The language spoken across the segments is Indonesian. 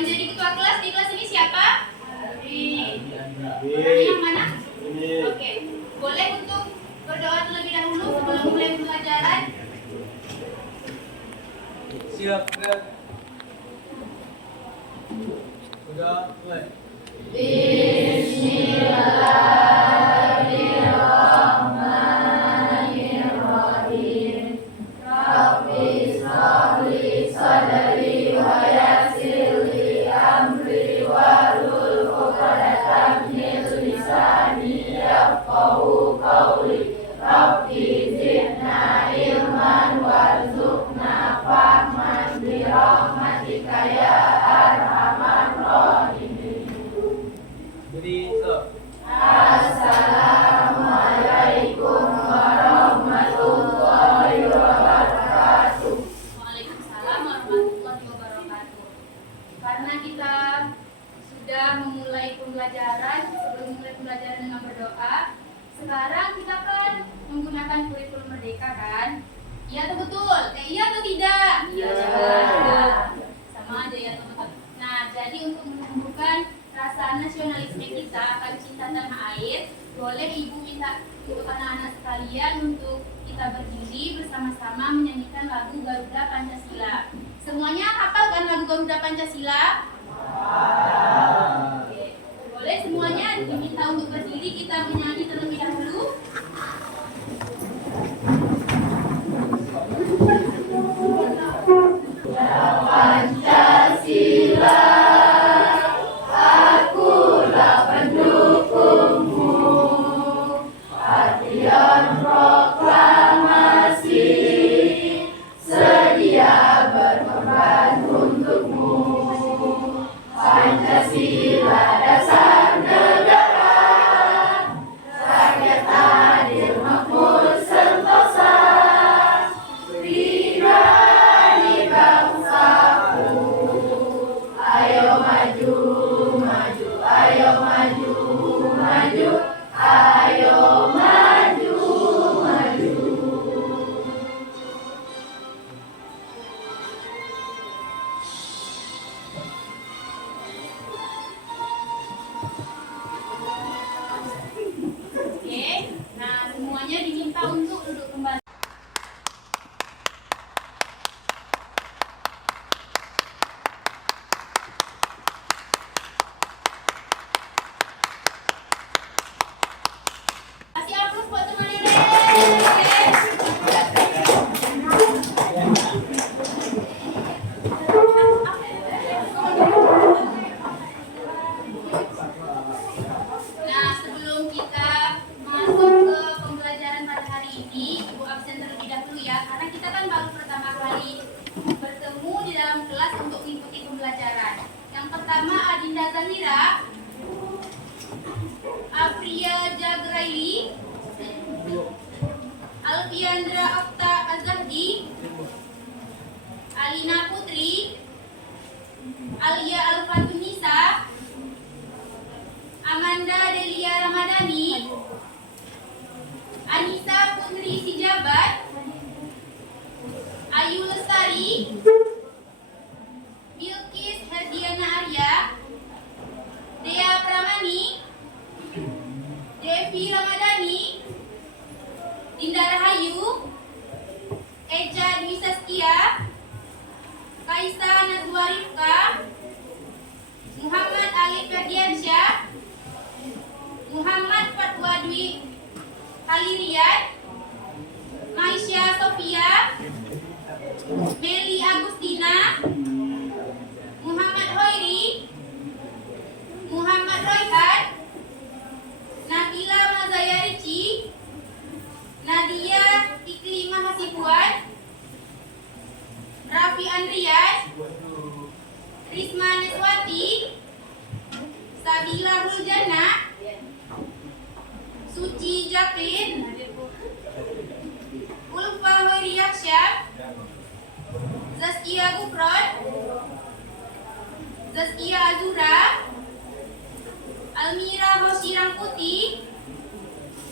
Yang jadi ketua kelas di kelas ini siapa? Orangnya yang mana? Oke. Boleh untuk berdoa terlebih dahulu sebelum mulai pembelajaran? Siap, sudah mulai. Jadi so. Waalaikumsalam warahmatullahi wabarakatuh. Karena kita sudah memulai pembelajaran, sebelum mulai pembelajaran dengan berdoa, sekarang kita kan menggunakan kurikulum merdeka kan? Iya atau betul? Iya atau tidak? Iya. Sama aja ya teman-teman. Nah, jadi untuk menumbuhkan rasa nasionalisme kita akan cinta tanah air, boleh ibu minta untuk anak-anak sekalian untuk kita berdiri bersama-sama menyanyikan lagu Garuda Pancasila. Semuanya hafal kan lagu Garuda Pancasila? Oke. Boleh semuanya diminta untuk berdiri, kita menyanyi terlebih dahulu. Oke, nah semuanya diminta untuk duduk kembali. Kasih aplaus buat temannya deh. Nah, sebelum kita masuk ke pembelajaran pada hari ini, Ibu absen terlebih dahulu ya, karena kita kan baru pertama kali bertemu di dalam kelas untuk mengikuti pembelajaran. Yang pertama Adinda Zahira, Apria Jagraili, Alfiandra Okta Azahdi, Alina Putri, Alia Alfatunisa, Amanda Delia Ramadhani, Anissa Putri Sijabat, Ayu Lestari, Bilkis Herdiana Arya, Dea Pramani, Devi Ramadhani, Dinda Rahayu, Eja Dwi Saskia, Kaisa Nazwa Rifka, Muhammad Ali Ferdiansyah, Muhammad Fatwa Dwi Halirian, Maisha Sofia, Meli Agustina, Muhammad Hoiri, Muhammad Royhan, Nabila Mazaya Ricci, Nadia Iklimah Hasibuan, Raffi Andrian, Risma Neswati, Sabila Huljana, Suci Jacqueline, Ulfa Hoiriaksyah, Zaskia Gufron, Zaskia Azura, Almira Hoshirang Putih,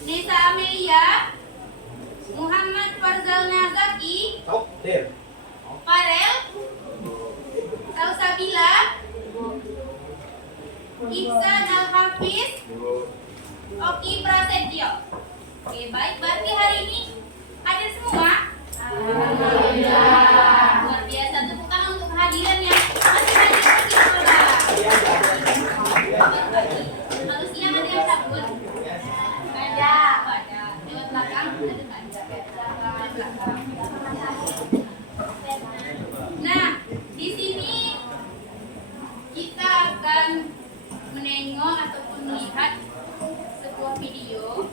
Nesa Amelia, Muhammad Farzal Nazaki, Farel, Salsabila, Oke, baik. Berarti hari ini hadir semua? Luar biasa. Tepuk tangan untuk kehadirannya. Masih hadir lagi sekolah. Harus siang ada yang cabut? Ada. Lewat belakang? Nah, di sini kita akan menengok ataupun melihat sebuah video.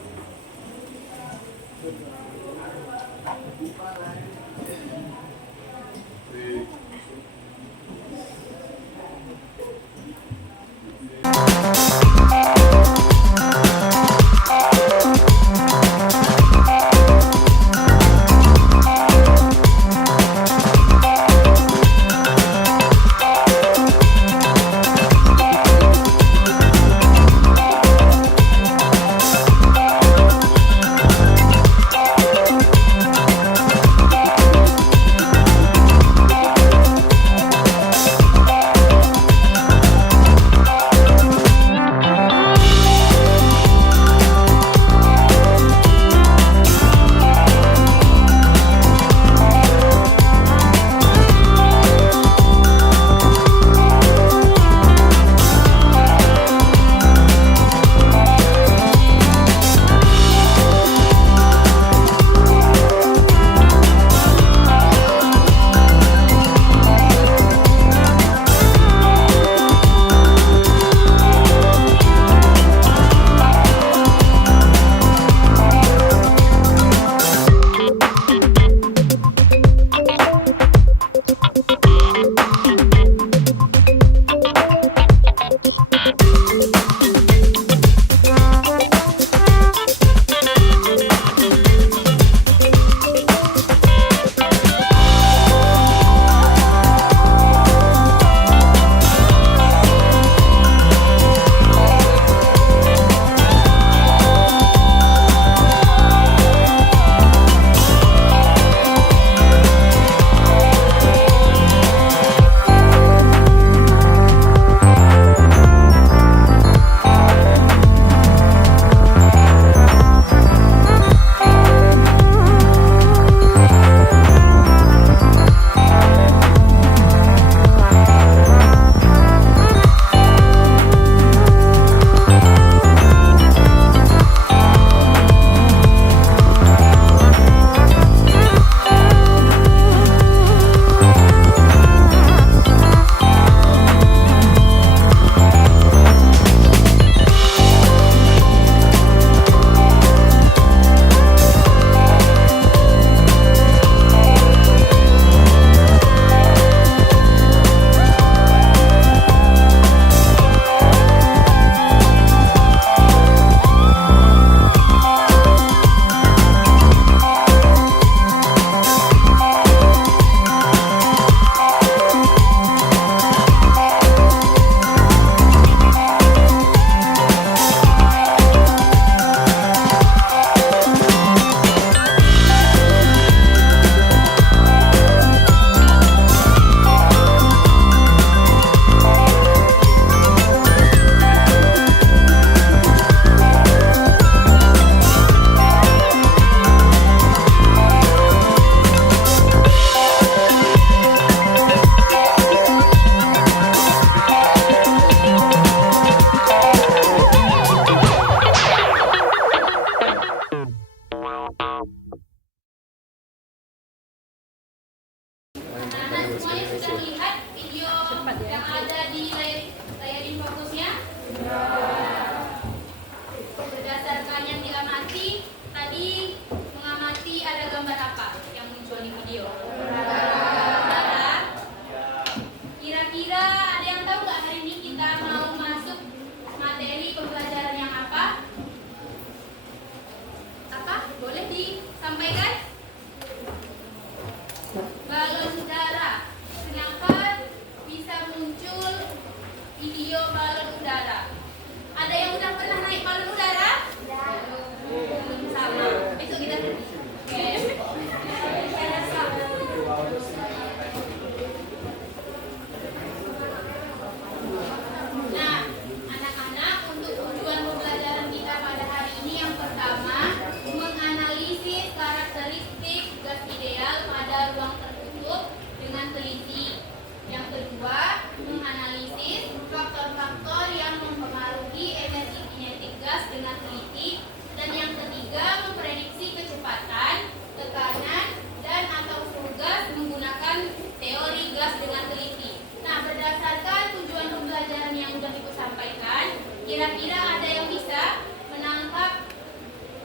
Kira-kira ada yang bisa menangkap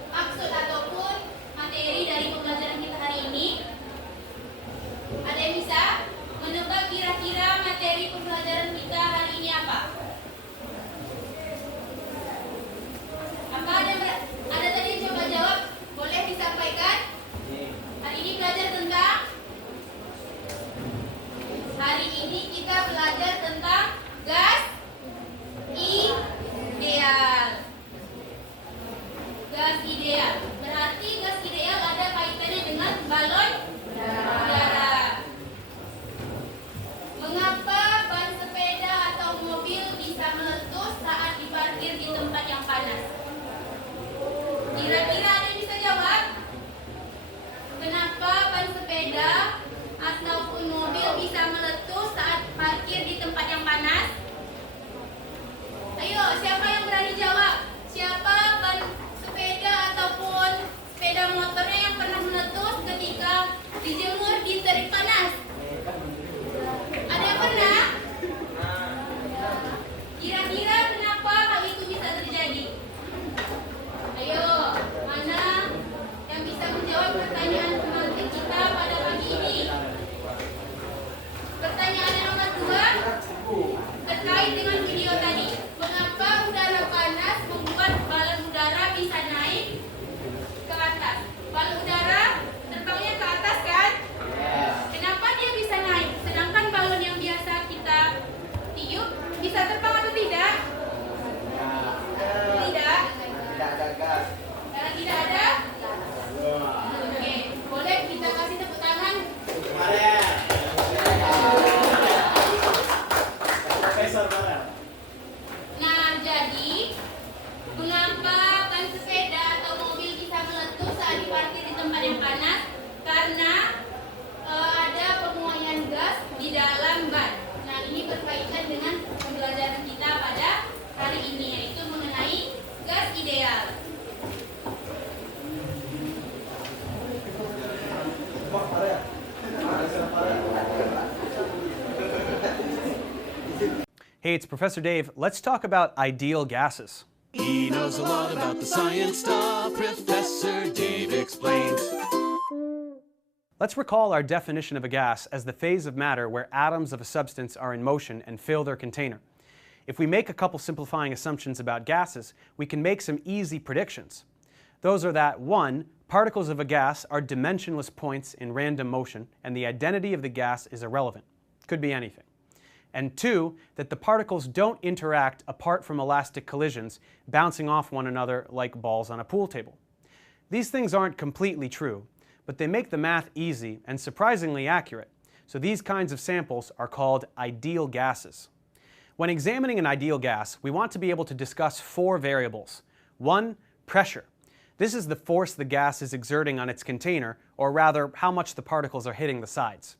maksud ataupun materi dari pembelajaran kita hari ini? Ada yang bisa menebak kira-kira materi pembelajaran kita hari ini apa? Apa ada tadi yang coba jawab? Boleh disampaikan? Hari ini belajar tentang? Hari ini kita belajar tentang gas ideal. Gas ideal. Berarti gas ideal ada kaitannya dengan balon udara. Mengapa ban sepeda atau mobil bisa meletus saat diparkir di tempat yang panas? Kira-kira ada yang bisa jawab? Kenapa ban sepeda ataupun mobil bisa meletus saat parkir di tempat yang panas? Ayo, siapa yang berani jawab? Siapa ban sepeda ataupun sepeda motornya yang pernah meletus ketika dijemur di terik panas? Ada yang pernah? Kira-kira kenapa hal itu bisa terjadi? Ayo, mana yang bisa menjawab pertanyaan pemantik kita pada pagi ini? Pertanyaan yang nomor 2 terkait dengan video tadi. Mengapa udara panas membuat balon udara bisa naik ke atas? Balon udara terbangnya ke atas kan? Kenapa dia bisa naik? Sedangkan balon yang biasa kita tiup bisa terbang atau tidak? Tidak. Karena tidak ada? Oke, boleh kita kasih tepuk tangan? Nah, jadi mengapa ban sepeda atau mobil bisa meletus saat diparkir di tempat yang panas? Karena ada pemuaian gas di dalam ban. Nah, ini berkaitan dengan pembelajaran kita pada hari ini, yaitu mengenai gas ideal. Hey, it's Professor Dave. Let's talk about ideal gases. He knows a lot about the science stuff. Professor Dave explains. Let's recall our definition of a gas as the phase of matter where atoms of a substance are in motion and fill their container. If we make a couple simplifying assumptions about gases, we can make some easy predictions. Those are that 1, particles of a gas are dimensionless points in random motion, and the identity of the gas is irrelevant. Could be anything. And 2, that the particles don't interact apart from elastic collisions, bouncing off one another like balls on a pool table. These things aren't completely true, but they make the math easy and surprisingly accurate, so these kinds of samples are called ideal gases. When examining an ideal gas, we want to be able to discuss 4 variables. 1, pressure. This is the force the gas is exerting on its container, or rather, how much the particles are hitting the sides.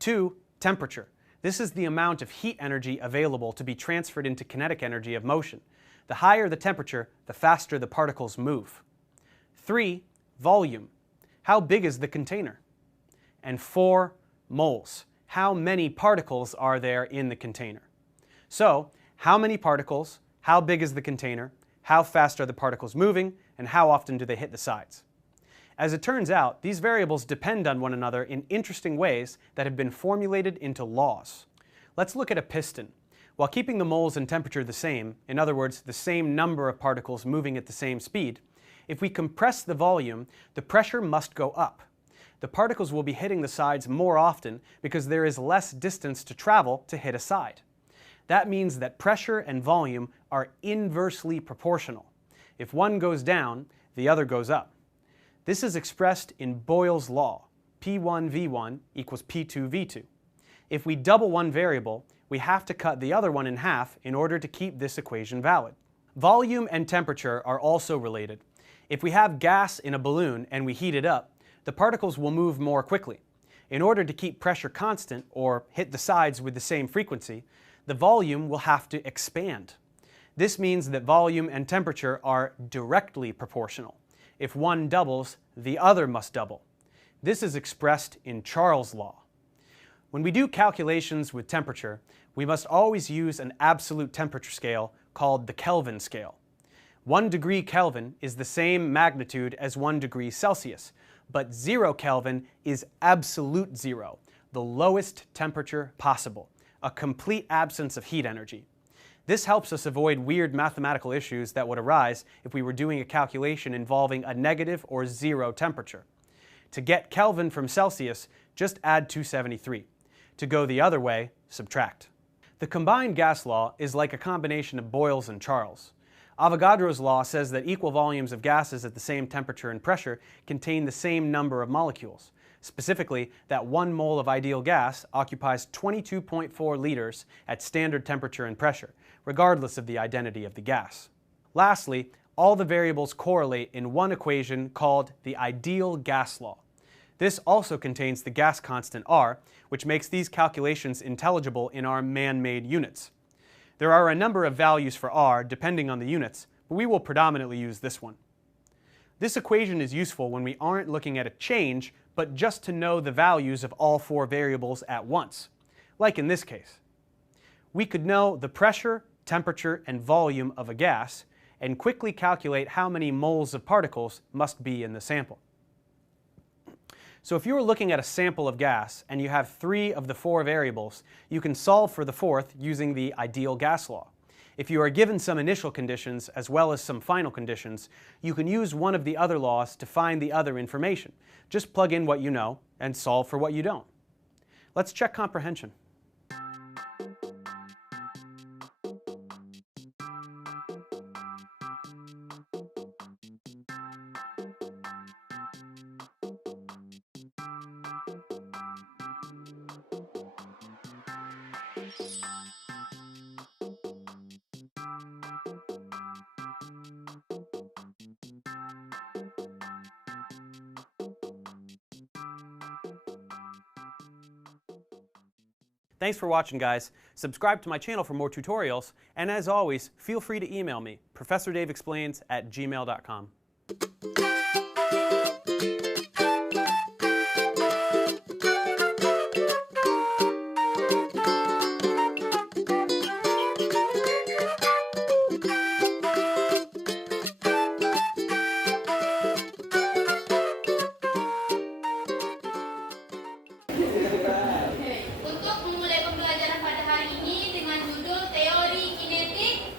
2, temperature. This is the amount of heat energy available to be transferred into kinetic energy of motion. The higher the temperature, the faster the particles move. 3, volume. How big is the container? And 4, moles. How many particles are there in the container? So, how many particles, how big is the container, how fast are the particles moving, and how often do they hit the sides? As it turns out, these variables depend on one another in interesting ways that have been formulated into laws. Let's look at a piston. While keeping the moles and temperature the same, in other words, the same number of particles moving at the same speed, if we compress the volume, the pressure must go up. The particles will be hitting the sides more often because there is less distance to travel to hit a side. That means that pressure and volume are inversely proportional. If one goes down, the other goes up. This is expressed in Boyle's law, P1V1 equals P2V2. If we double one variable, we have to cut the other one in half in order to keep this equation valid. Volume and temperature are also related. If we have gas in a balloon and we heat it up, the particles will move more quickly. In order to keep pressure constant, or hit the sides with the same frequency, the volume will have to expand. This means that volume and temperature are directly proportional. If one doubles, the other must double. This is expressed in Charles' law. When we do calculations with temperature, we must always use an absolute temperature scale called the Kelvin scale. 1 degree Kelvin is the same magnitude as 1 degree Celsius, but 0 Kelvin is absolute zero, the lowest temperature possible, a complete absence of heat energy. This helps us avoid weird mathematical issues that would arise if we were doing a calculation involving a negative or zero temperature. To get Kelvin from Celsius, just add 273. To go the other way, subtract. The combined gas law is like a combination of Boyle's and Charles. Avogadro's law says that equal volumes of gases at the same temperature and pressure contain the same number of molecules. Specifically, that 1 mole of ideal gas occupies 22.4 liters at standard temperature and pressure, regardless of the identity of the gas. Lastly, all the variables correlate in one equation called the ideal gas law. This also contains the gas constant R, which makes these calculations intelligible in our man-made units. There are a number of values for R depending on the units, but we will predominantly use this one. This equation is useful when we aren't looking at a change, but just to know the values of all 4 variables at once, like in this case. We could know the pressure, temperature, and volume of a gas, and quickly calculate how many moles of particles must be in the sample. So if you are looking at a sample of gas and you have 3 of the 4 variables, you can solve for the 4th using the ideal gas law. If you are given some initial conditions as well as some final conditions, you can use one of the other laws to find the other information. Just plug in what you know and solve for what you don't. Let's check comprehension. Thanks for watching, guys. Subscribe to my channel for more tutorials, and as always, feel free to email me, ProfessorDaveExplains@gmail.com. Untuk memulai pembelajaran pada hari ini dengan judul Teori Kinetik.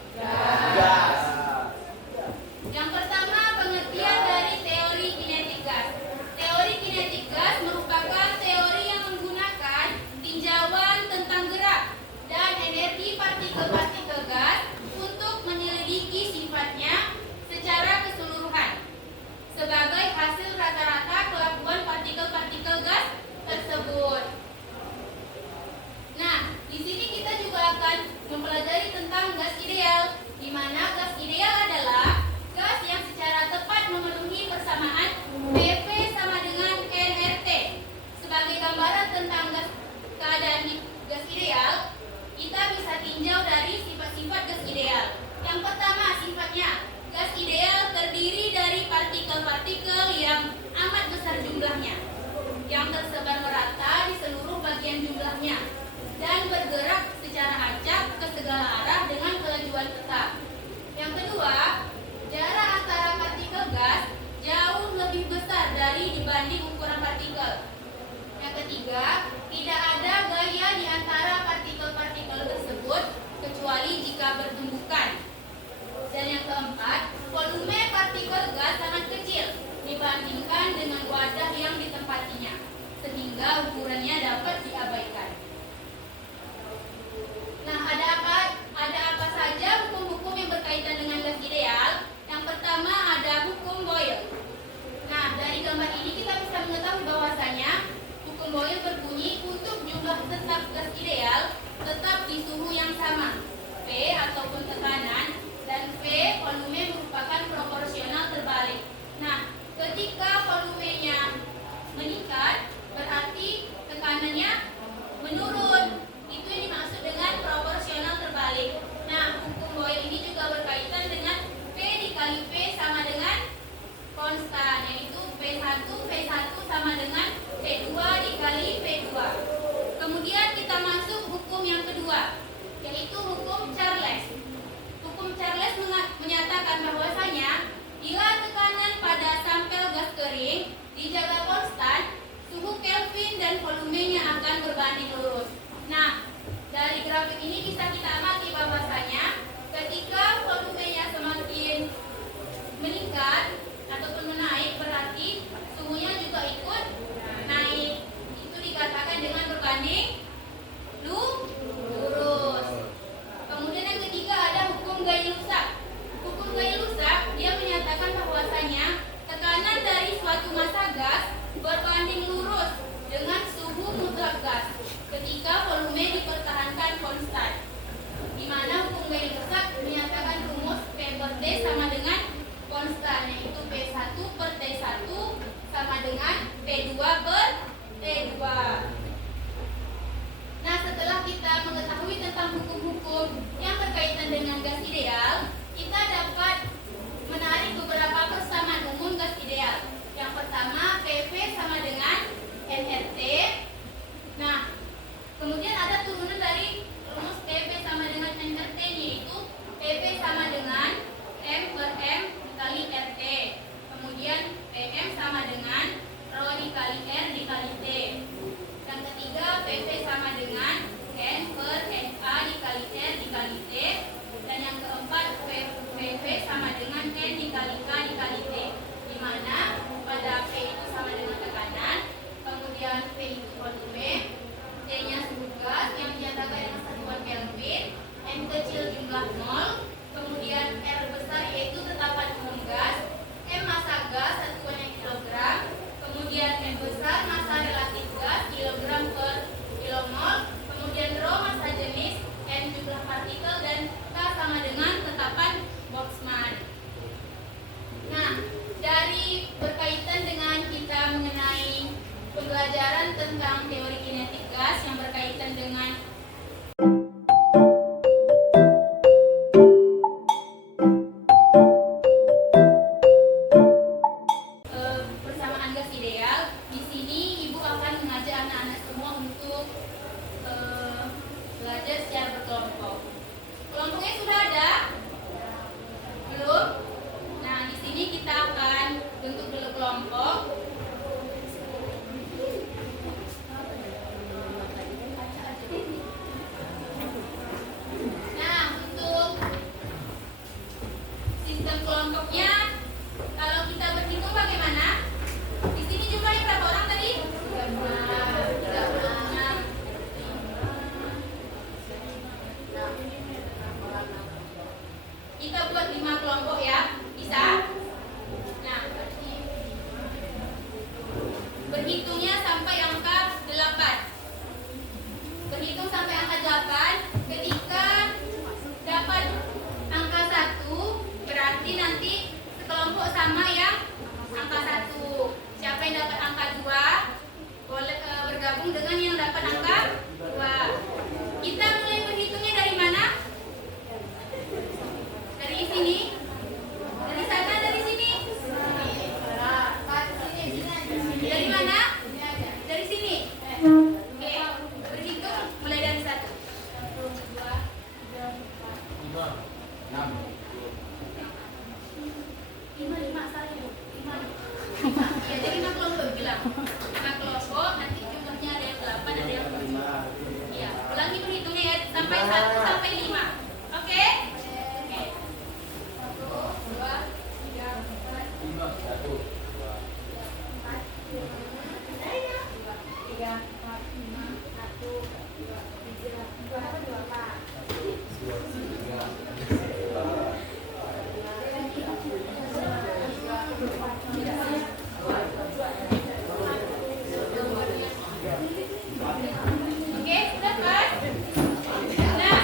Yang pertama, pengertian dari teori kinetik gas. Teori kinetik gas merupakan teori yang menggunakan tinjauan tentang gerak dan energi partikel-partikel gas untuk menyelidiki sifatnya secara keseluruhan sebagai hasil rata-rata kelakuan partikel-partikel gas tersebut. Nah, di sini kita juga akan mempelajari tentang gas ideal, di mana gas ideal adalah gas yang secara tepat memenuhi persamaan PP sama dengan nRT. Sebagai gambaran tentang keadaan gas ideal, kita bisa tinjau dari sifat-sifat gas ideal. Yang pertama, sifatnya. Gas ideal terdiri dari partikel-partikel yang amat besar jumlahnya, yang tersebar merata di seluruh bagian jumlahnya, dan bergerak secara acak ke segala arah dengan kelajuan tetap. Yang kedua, jarak antara partikel gas jauh lebih besar dari dibanding ukuran partikel. Yang ketiga, tidak ada gaya di antara partikel-partikel tersebut kecuali jika bertumbukan. Dan yang keempat, volume partikel gas sangat kecil dibandingkan dengan wadah yang ditempatinya, sehingga ukurannya dapat diabaikan. Nah, ada apa saja hukum-hukum yang berkaitan dengan gas ideal? Yang pertama ada hukum Boyle. Nah, dari gambar ini kita bisa mengetahui bahwasanya hukum Boyle berbunyi untuk jumlah tetap gas ideal tetap di suhu yang sama, P ataupun tekanan, dan V volume merupakan proporsional terbalik. Nah, ketika volumenya meningkat, berarti tekanannya menurun. Itu yang dimaksud dengan proporsional terbalik. Nah, hukum Boyle ini juga berkaitan dengan P dikali P sama dengan konstan, yaitu P1 sama dengan P2 dikali P2. Kemudian kita masuk hukum yang kedua, yaitu hukum Charles. Hukum hukum Charles menyatakan bahwasanya bila tekanan pada sampel gas kering dijaga konstan, suhu Kelvin dan volumenya akan berbanding lurus. Nah, dari grafik ini bisa kita amati bahwasanya ketika volumenya semakin meningkat ataupun menaik, berarti suhunya juga ikut naik. Itu dikatakan dengan berbanding lurus. Kemudian yang ketiga ada hukum Gay-Lussac. Hukum Gay-Lussac dia menyatakan bahwasanya tekanan dari suatu massa gas berbanding lurus dengan suhu mutlak gas ketika volume dipertahankan konstan. Di mana hukum Gay-Lussac menyatakan rumus P per T sama dengan konstan, yaitu P1 per T1 sama dengan P2 per T2. Nah, setelah kita mengetahui tentang hukum-hukum yang berkaitan dengan gas ideal, kita dapat menarik beberapa persamaan umum gas ideal. Yang pertama, PV sama dengan nRT. Nah, kemudian ada turunan dari rumus PV sama dengan nRT, yaitu PV sama dengan M per M dikali RT. Kemudian PM sama dengan Rho dikali R dikali T. Yang ketiga, PV sama dengan N per NA dikali R dikali T. Dan yang keempat, PV sama dengan N dikali K dikali T. Di mana pada P itu sama dengan tekanan, kemudian P itu volume, T-nya suhu gas yang dinyatakan dengan satuan Kelvin, N kecil jumlah mol, kemudian R besar yaitu tetapan umum gas, M massa gas satuannya kilogram, kemudian M besar massa relatif gas kilogram per kilomol, kemudian Rho massa jenis, N jumlah partikel, dan K sama dengan tetapan Boltzmann. Nah, dari berkaitan dengan kita mengenai pembelajaran tentang teori kinetik gas yang berkaitan dengan persamaan gas ideal, di sini Ibu akan mengajak anak-anak semua untuk belajar secara berkelompok. Kelompoknya sudah ada? Belum? Nah, di sini kita akan bentuk dulu kelompok. Nah, untuk sistem kelompoknya, kalau kita berhitung bagaimana? Di sini jumlahnya berapa orang tadi? 36. Kita buat 5 kelompok ya, bisa? Nah, berhitungnya sampai angka 8. Berhitung sampai angka 8. Ketika dapat angka 1, berarti nanti sekelompok sama yang angka 1. Siapa yang dapat angka 2 boleh bergabung dengan yang dapat angka 2. Kita mulai berhitungnya dari mana? Dari sini? Dari sana, dari sini? Dari mana? Dari sini. Oke, berhitung mulai dari 1. 2, 5, 6, 5, salah ya. 5. Ya, jadi 5 kelompok bilang. 5 kelompok, nanti jumlahnya ada yang 8, ada yang 7. Iya, ulangi berhitungnya ya sampai 1 sampai 5. Oke? Oke. 1, 2, 3, 4, 5, 1, 4, 3, 4, 5, 1, 2, 3, 2, 4. Oke, sudah kan? Nah,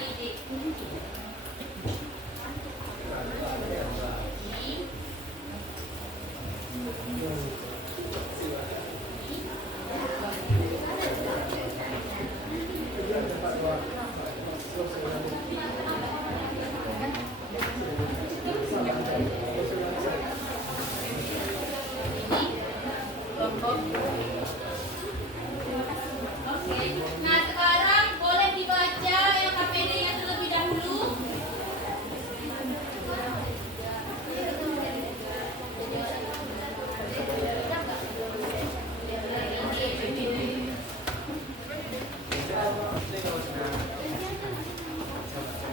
didik. Oke. Nah, sekarang boleh dibaca LKPD-nya terlebih dahulu.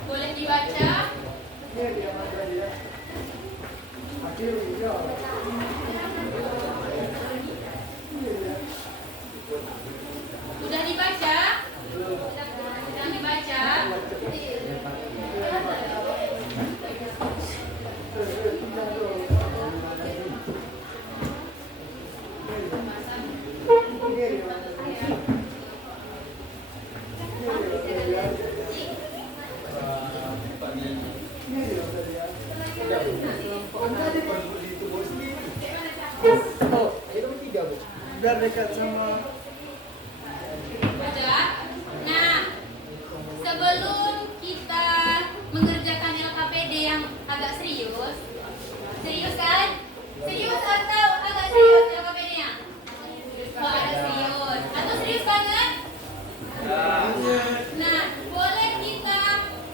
Boleh dibaca. Udah dibaca? Udah dibaca? Biar dekat sama Udah. Nah, sebelum kita mengerjakan LKPD yang agak serius, serius kan? Serius atau agak serius LKPD-nya? Oh, agak serius. Atau serius banget? Nah, boleh kita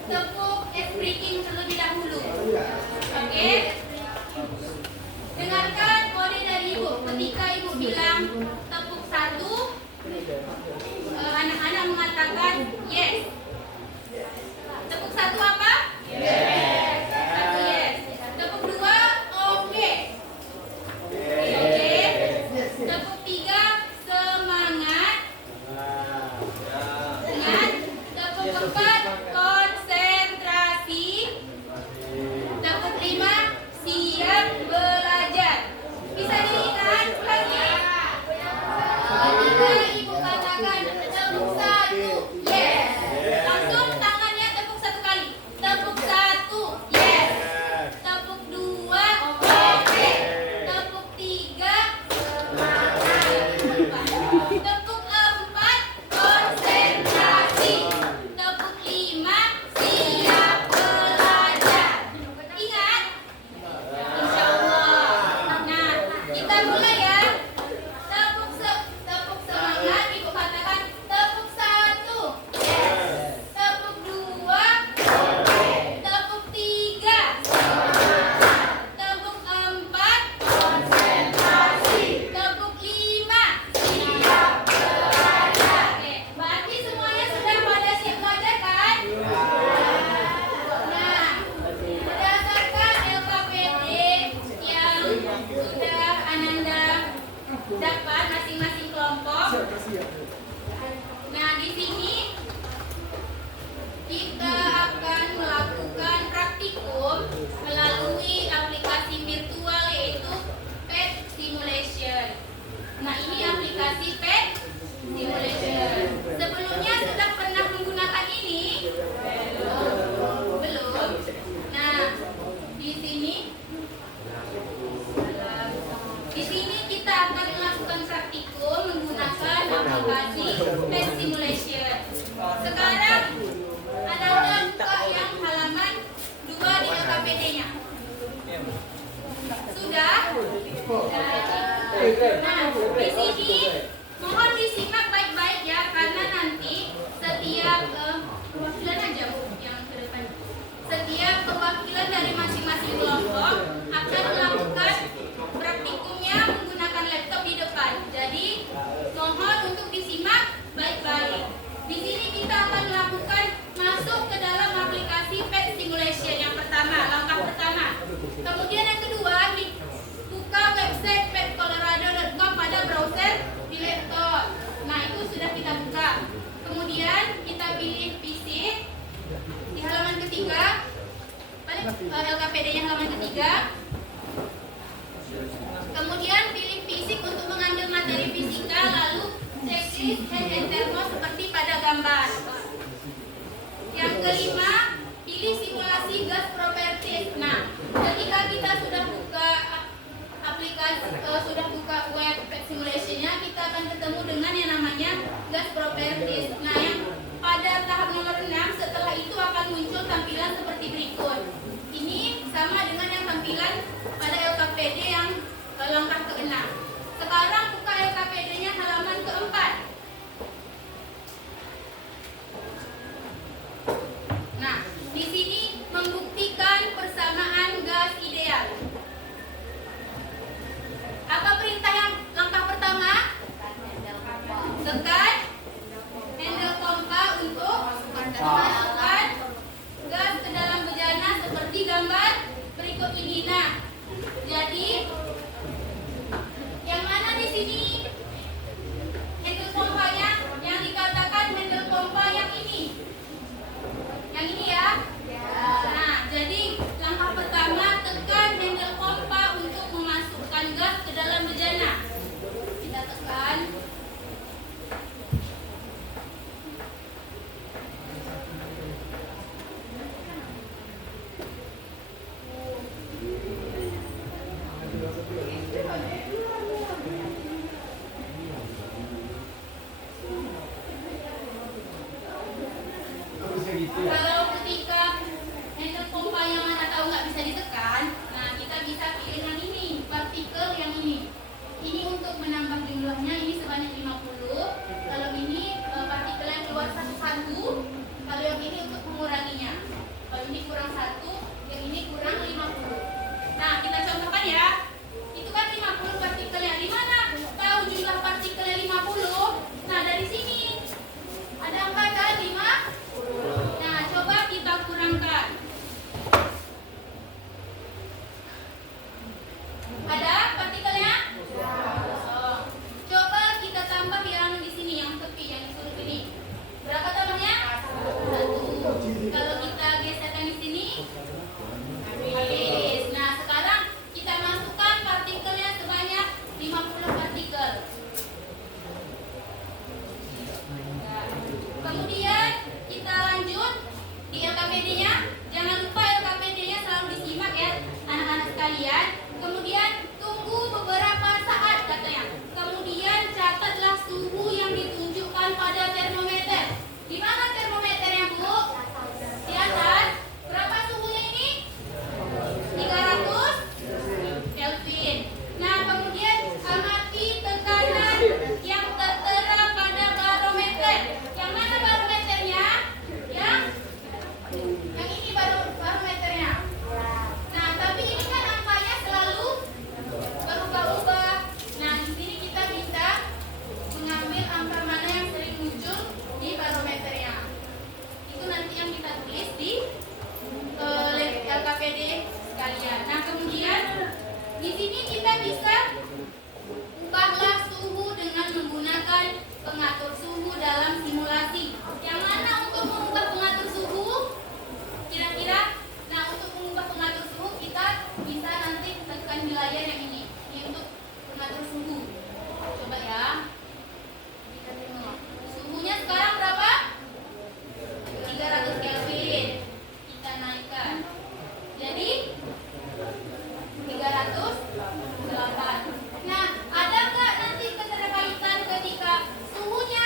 tepuk breaking terlebih dahulu. Oke? Dengarkan kode dari ibu. Ketika ibu bilang tepuk 1, anak-anak mengatakan yes. Tepuk 1 apa? Yes. 1 yes. Tepuk 2 oke. Oke. Tepuk 3 semangat. Semangat. Tepuk 4 konsentrasi. Tepuk 5 siap belajar. Bisa diingat lagi? Ketika ibu katakan tepuk 1 yes. Langsung tangannya tepuk 1 kali. Tepuk 1 yes. Tepuk 2 oke. Tepuk 3 tepuk 4 konsentrasi. Tepuk 5 siap belajar. Ingat? Insyaallah. Nah, kita mulai ya. Tepuk semangat, ibu katakan tepuk 1 yes. Tepuk 2 tepuk 3 tepuk 4 konsentrasi. Tepuk 5 siap belajar. Oke, berarti semuanya sudah pada siap belajar kan? Nah, berdasarkan LKPD yang sudah Ananda dapat masing-masing kelompok. Nah, di sini kita akan melakukan praktikum melalui aplikasi virtual yaitu Pet Simulation. Nah, ini aplikasi Pet Simulation. Sebelumnya sudah pernah menggunakan ini? Belum. Nah, di sini kita akan melakukan praktikum menggunakan aplikasi Pet Simulation. Sekarang Anda buka yang halaman 2 di LKPD-nya. Sudah? Nah, di sini mohon disimak baik-baik ya, karena nanti setiap perwakilan aja Bu yang ke depan. Setiap perwakilan dari masing-masing kelompok akan melakukan praktikumnya menggunakan laptop di depan. Jadi mohon untuk disimak baik-baik. Di sini kita akan melakukan masuk ke dalam aplikasi Pet Simulation yang pertama, langkah pertama. Kemudian yang kedua, buka website petcolorado.com pada browser di laptop. Nah, itu sudah kita buka. Kemudian kita pilih PC di halaman ketiga. LKPD-nya halaman ketiga. Kemudian pilih fisik untuk mengambil materi fisika, lalu checklist hand and thermo seperti pada gambar. Yang kelima, pilih simulasi gas properties. Nah, ketika kita sudah buka aplikasi, sudah buka web simulationnya, kita akan ketemu dengan yang namanya gas properties. Nah, yang pada tahap nomor 6, setelah itu akan muncul tampilan seperti berikut. Ini sama dengan yang tampilan pada LKPD yang langkah ke-6. Sekarang buka LKPD-nya halaman ke-4. Nah, di sini membuktikan persamaan gas ideal. Apa perintah yang langkah pertama? Tekan handle pompa untuk memasukkan gas ke dalam bejana seperti gambar berikut ini. Nah, jadi yang mana di sini handle pompanya? Yang dikatakan handle pompa yang ini. Yang ini ya. Nah, jadi langkah pertama tekan handle pompa untuk memasukkan gas ke dalam bejana. Kita tekan. Kalau ketika handle pompa yang mana tahu nggak bisa ditekan, nah kita bisa pilih yang ini, partikel yang ini. Ini untuk menambah jumlahnya, ini sebanyak 50. Kalau ini partikel yang keluar satu-satu. Kalau yang ini untuk menguranginya. Kalau ini kurang 1, yang ini kurang 50. Nah, kita contohkan ya. Itu kan 50 partikelnya. Di mana tahu jumlah partikelnya 50? Nah, dari sini. Ada angka kan 5? Nah, coba kita kurangkan. Ada partikelnya? Oh. Coba kita tambah yang di sini, yang tepi, yang disuruh ini. Berapa tambahnya? 1. Kalau kita geserkan di sini, habis. Nah, sekarang kita masukkan partikelnya sebanyak 50 partikel. Nah, kemudian kita lanjut di LKPD-nya. Jangan lupa LKPD-nya selalu disimak ya, anak-anak sekalian. Kemudian tunggu beberapa saat katanya. Kemudian catatlah suhu yang ditunjukkan pada termometer. Di mana termometernya, Bu? Di atas. Berapa suhunya ini? 300 Kelvin. Nah, kemudian amati tekanan yang tertera pada barometer. Yang mana barometernya? Yang ini barometernya. Nah, tapi ini kan angkanya selalu berubah-ubah. Nah, di sini kita bisa mengambil angka mana yang sering muncul di barometernya. Itu nanti yang kita tulis di LKPD sekalian. Nah, kemudian di sini kita bisa ubahlah suhu dengan menggunakan pengatur suhu dalam simulasi. Yang mana untuk mengubah pengatur suhu? Kira-kira, nah untuk mengubah pengatur suhu kita bisa nanti tekan di layar yang ini. Ini untuk pengatur suhu. Coba ya. Kita tengok. Suhunya sekarang berapa? 300 Kelvin. Kita naikkan. Jadi 308. Nah, ada nggak nanti keterkaitan ketika suhunya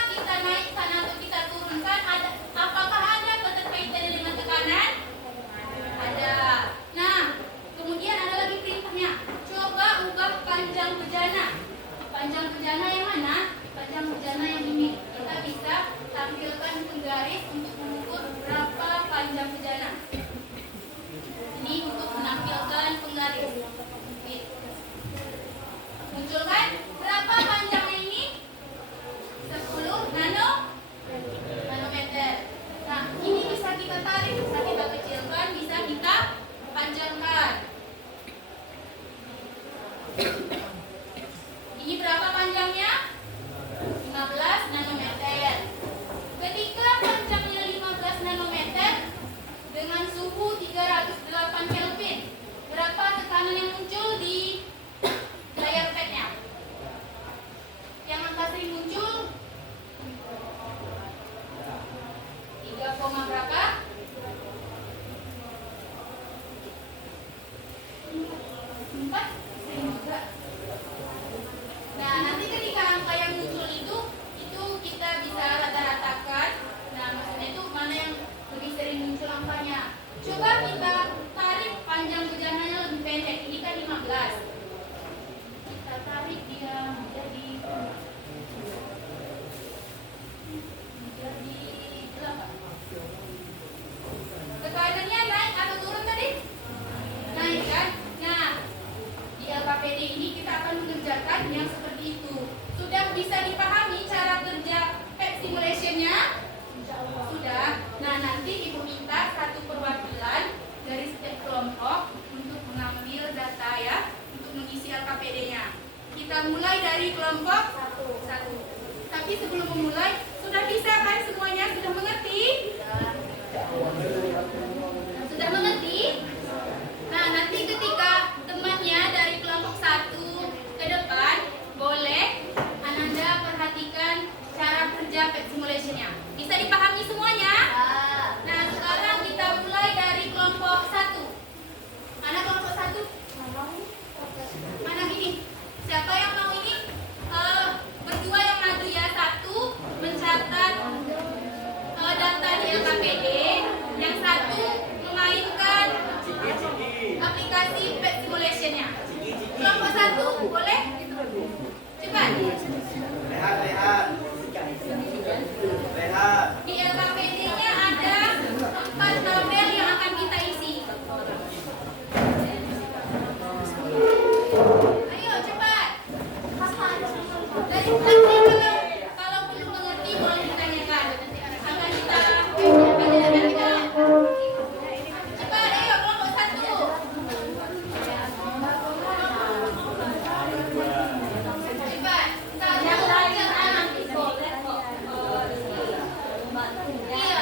mulai. Sudah bisa kan semuanya? Sudah mengerti? Sudah mengerti? Nah, nanti ketika temannya dari kelompok 1 ke depan, boleh Ananda perhatikan cara kerja pet simulation-nya. Bisa dipahami semuanya? Nah, sekarang kita mulai dari kelompok 1. Mana kelompok 1? Mana ini? Siapa yang mau ini? Berdua yang maju ya. 1 mencatat data di LKPD, yang 1 memainkan aplikasi pet simulation-nya. Kelompok 1 boleh? Cepat. Rehat. Di LKPD-nya ada 4 tabel yang akan kita isi. Ayo cepat. Dari nanti kalau belum mengerti boleh ditanyakan. Akan kita cepat. Ayo kelompok 1. Cepat. Saya belajar anak itu. Iya.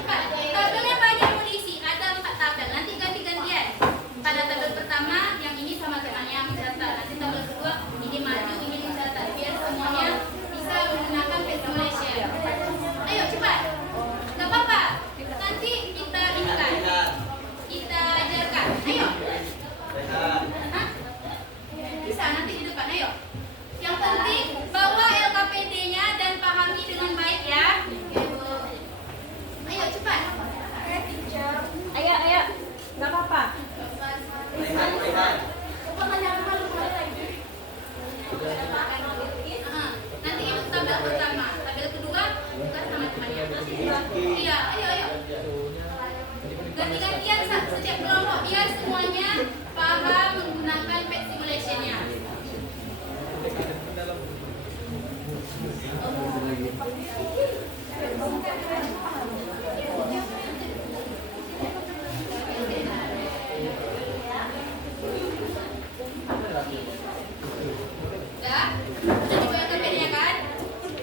Cepat. Tabelnya banyak mau diisi. Ada 4 tabel. Nanti ganti-gantian. Pada tabel pertama yang ini sama temannya mencatat. Nanti tabel kedua ini maju, ini mencatat. Biar semuanya bisa menggunakan pet simulation. Ayo cepat. Gak apa-apa. Nanti kita inikan. Kita ajarkan. Ayo. Hah? Bisa nanti di depan. Ayo. Yang penting bawa LKPD-nya dan pahami dengan baik ya. Ayo cepat. Ayo, nggak apa-apa. Nanti itu tabel pertama, tabel kedua bukan sama temannya. Iya, ayo. Ganti-gantian setiap kelompok biar semuanya paham menggunakan pet simulation-nya. Udah? Udah dibuat LKPD-nya kan?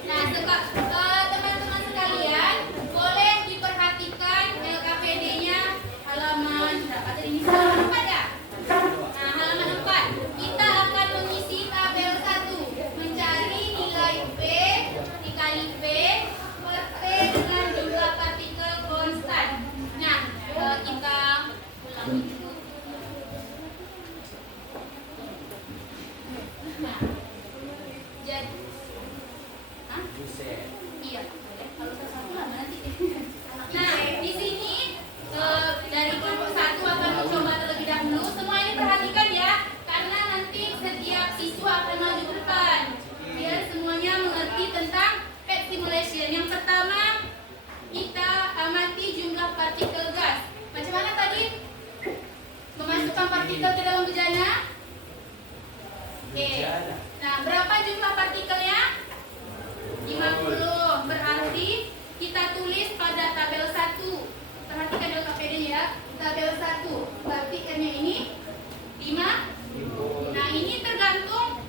Nah, teman-teman sekalian, boleh diperhatikan LKPD-nya halaman berapa tadi? Ini halaman 4 ya? Nah, halaman 4. Kita akan mengisi tabel 1, mencari nilai P dikali P per T dengan jumlah partikel konstan. Nah, kita ulangi dulu. Nah, jadi, hah? Iya, boleh. Kalau satu lama nanti. Nah, di sini dari kelompok 1 akan mencoba terlebih dahulu. Semua ini perhatikan ya, karena nanti setiap siswa akan maju ke depan. Biar semuanya mengerti tentang pet simulation. Yang pertama, kita amati jumlah partikel gas. Macam mana tadi? Memasukkan partikel ke dalam bejana? Oke. Nah, berapa jumlah partikelnya? 50. Berarti kita tulis pada tabel 1. Perhatikan LKPD ya. Tabel 1. Berarti N-nya ini 5. Nah, ini tergantung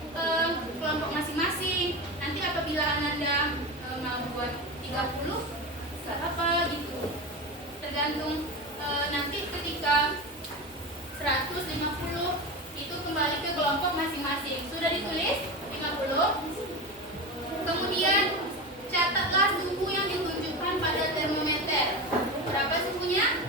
kelompok masing-masing. Nanti apabila Ananda mau buat 30, apa gitu. Tergantung nanti ketika 150 itu kembali ke kelompok masing-masing. Sudah ditulis 50. Kemudian catatlah suhu yang ditunjukkan pada termometer. Berapa suhunya?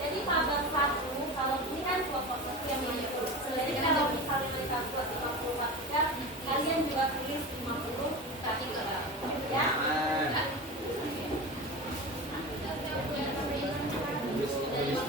Jadi tabel 1, kalau ini kan kelompok 1 yang mengikuti. Jadi kalau misalnya mereka buat 54, kalian juga tulis 50 partikel. Ya? Tulis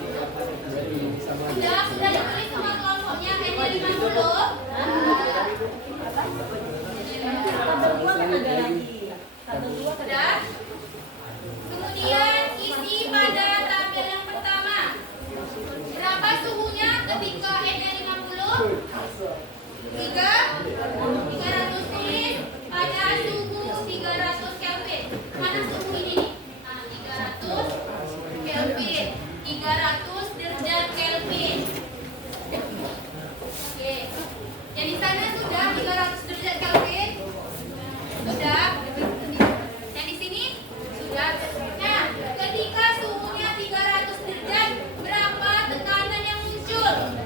Nah, ketika suhunya 300 derajat, berapa tekanan yang muncul?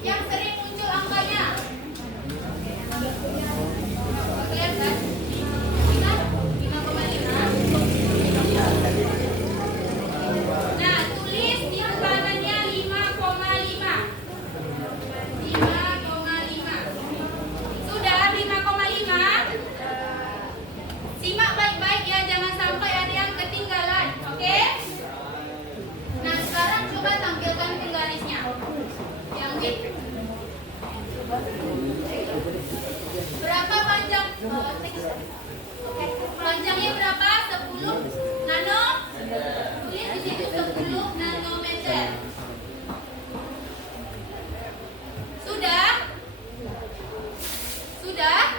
Yang sering muncul angkanya? Kelihatan? 5,5. Nah, tulis di tekanannya 5,5. 5,5. Sudah 5,5? Simak baik-baik ya, jangan sampai ada yang ketinggalan, oke? Nah, sekarang coba tampilkan penggarisnya. Yang big. Berapa panjang? Panjangnya berapa? 10 nano? Tulis di situ 10 nanometer. Sudah? Sudah?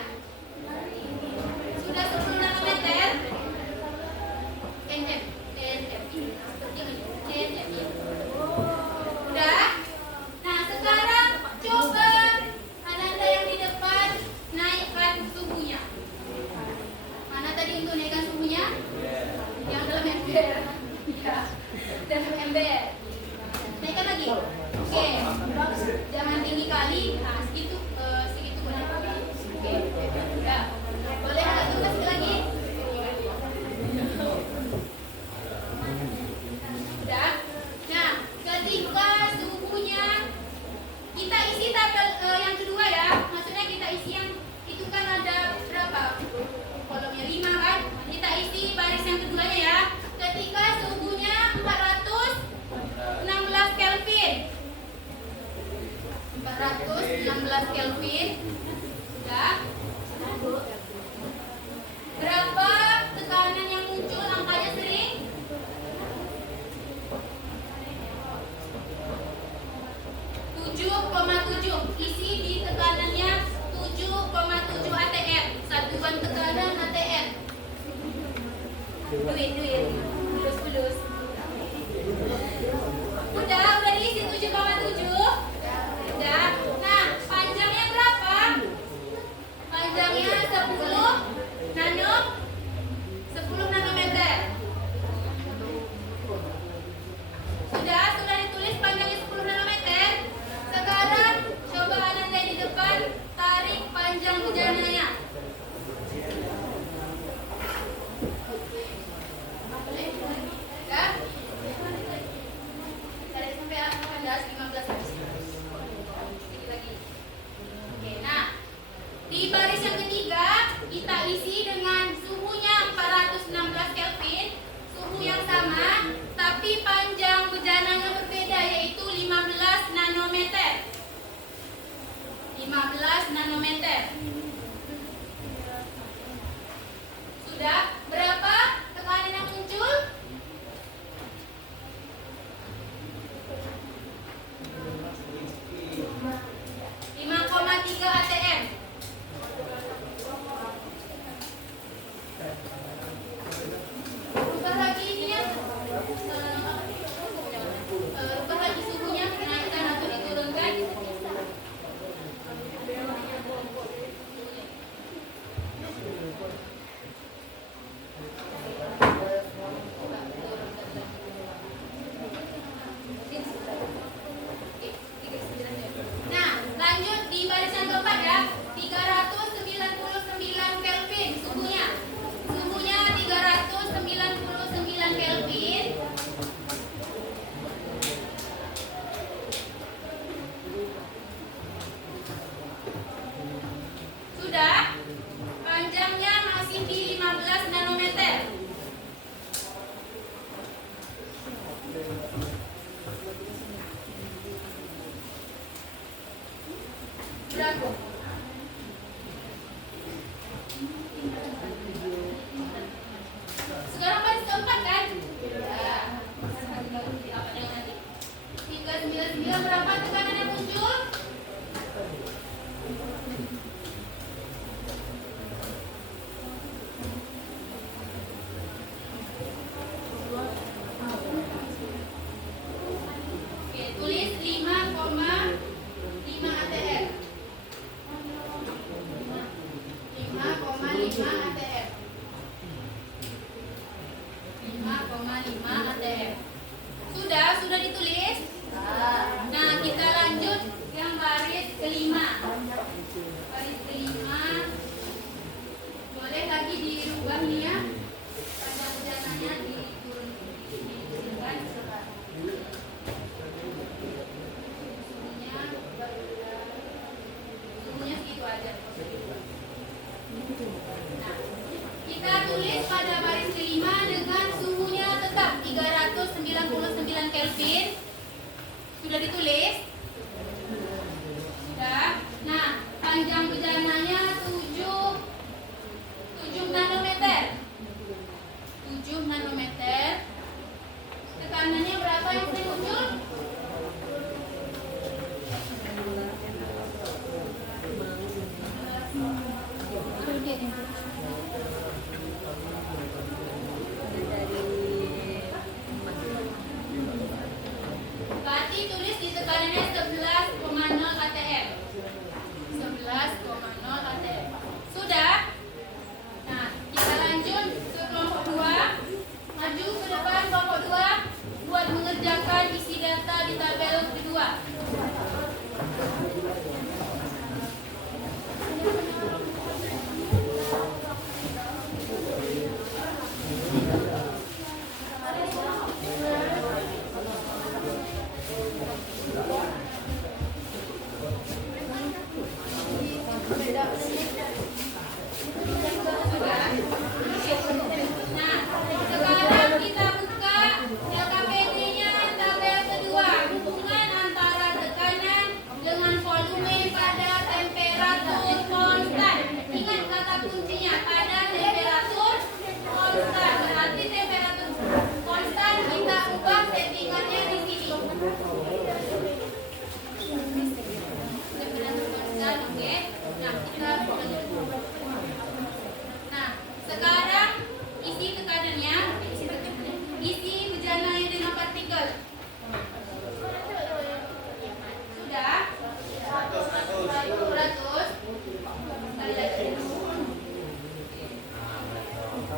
Sudah 10 nanometer? NF. Sudah? Nah, sekarang coba Ananda yang di depan naikkan suhunya. Mana tadi untuk naikkan suhunya? Yang dalam ember. Ya, dalam ember. Naikkan lagi. Oke. Jangan tinggi kali. Nah, segitu boleh. Oke. Ya. Boleh agak turun sekali lagi? Sudah. Nah, ketika suhunya kita isi tabel yang kedua ya. Maksudnya kita isi yang itu kan ada berapa? Kolomnya 5 kan? Kita isi baris yang keduanya ya. Ketika suhunya 416 Kelvin. 416 Kelvin. Sudah. Berapa tekanan yang muncul angkanya sering? 7,7. Isi di tekanannya 7,7 atm. Satuan tekanan atm. Duit. Fulus. Udah diisi 7,7. Udah. Nah, panjangnya berapa? Panjangnya 10 nanometer. Sudah ditulis panjangnya 10 nanometer. Sekarang coba Ananda di depan tarik panjang bujananya. Ya. Tarik sampai 18, 15 habis. Sedikit lagi. Oke, nah. Di baris yang ketiga kita isi dengan suhunya 416 Kelvin, suhu yang sama, tapi panjang bejananya berbeda yaitu 15 nanometer. 15 nanometer. Sudah? Berapa tekanan yang muncul? .3 atm. Rubah lagi ininya. Rubah lagi suhunya, naikkan atau diturunkan. Nah, lanjut di baris yang keempat ya. 399 Kelvin suhunya. Suhunya 399 Kelvin. Sudah? Panjangnya masih di 15 nanometer. Berapa? Sekarang baris keempat kan? Ya. 399 berapa tekanan yang muncul? Oke, tulis 5,5 atm. 5,5 atm. atm. Sudah ditulis? Nah, kita lanjut yang baris kelima. Baris kelima. Boleh lagi dirubah nih ya. Panjang bejananya diturunkan. Suhunya segitu aja. Nah, kita tulis pada baris kelima dengan suhunya tetap 399 Kelvin. Sudah ditulis? Sudah. Nah, panjang bejananya 7 nanometer. 7 nanometer. Tekanannya berapa yang sering muncul? Berarti tulis di tekanannya 11,0 atm. 11,0 atm. Sudah? Nah, kita lanjut ke kelompok 2. Maju ke depan kelompok 2 buat mengerjakan isi data di tabel kedua. Nah, sekarang kita buka LKPD-nya tabel kedua. Hubungan antara tekanan dengan volume pada temperatur konstan. Ingat kata kuncinya pada temperatur konstan. Berarti temperatur konstan kita ubah settingannya di sini. Temperatur konstan, oke. Nah, kita sekarang isi tekanannya, isi bejananya dengan partikel. Sudah? 100. Sekali lagi.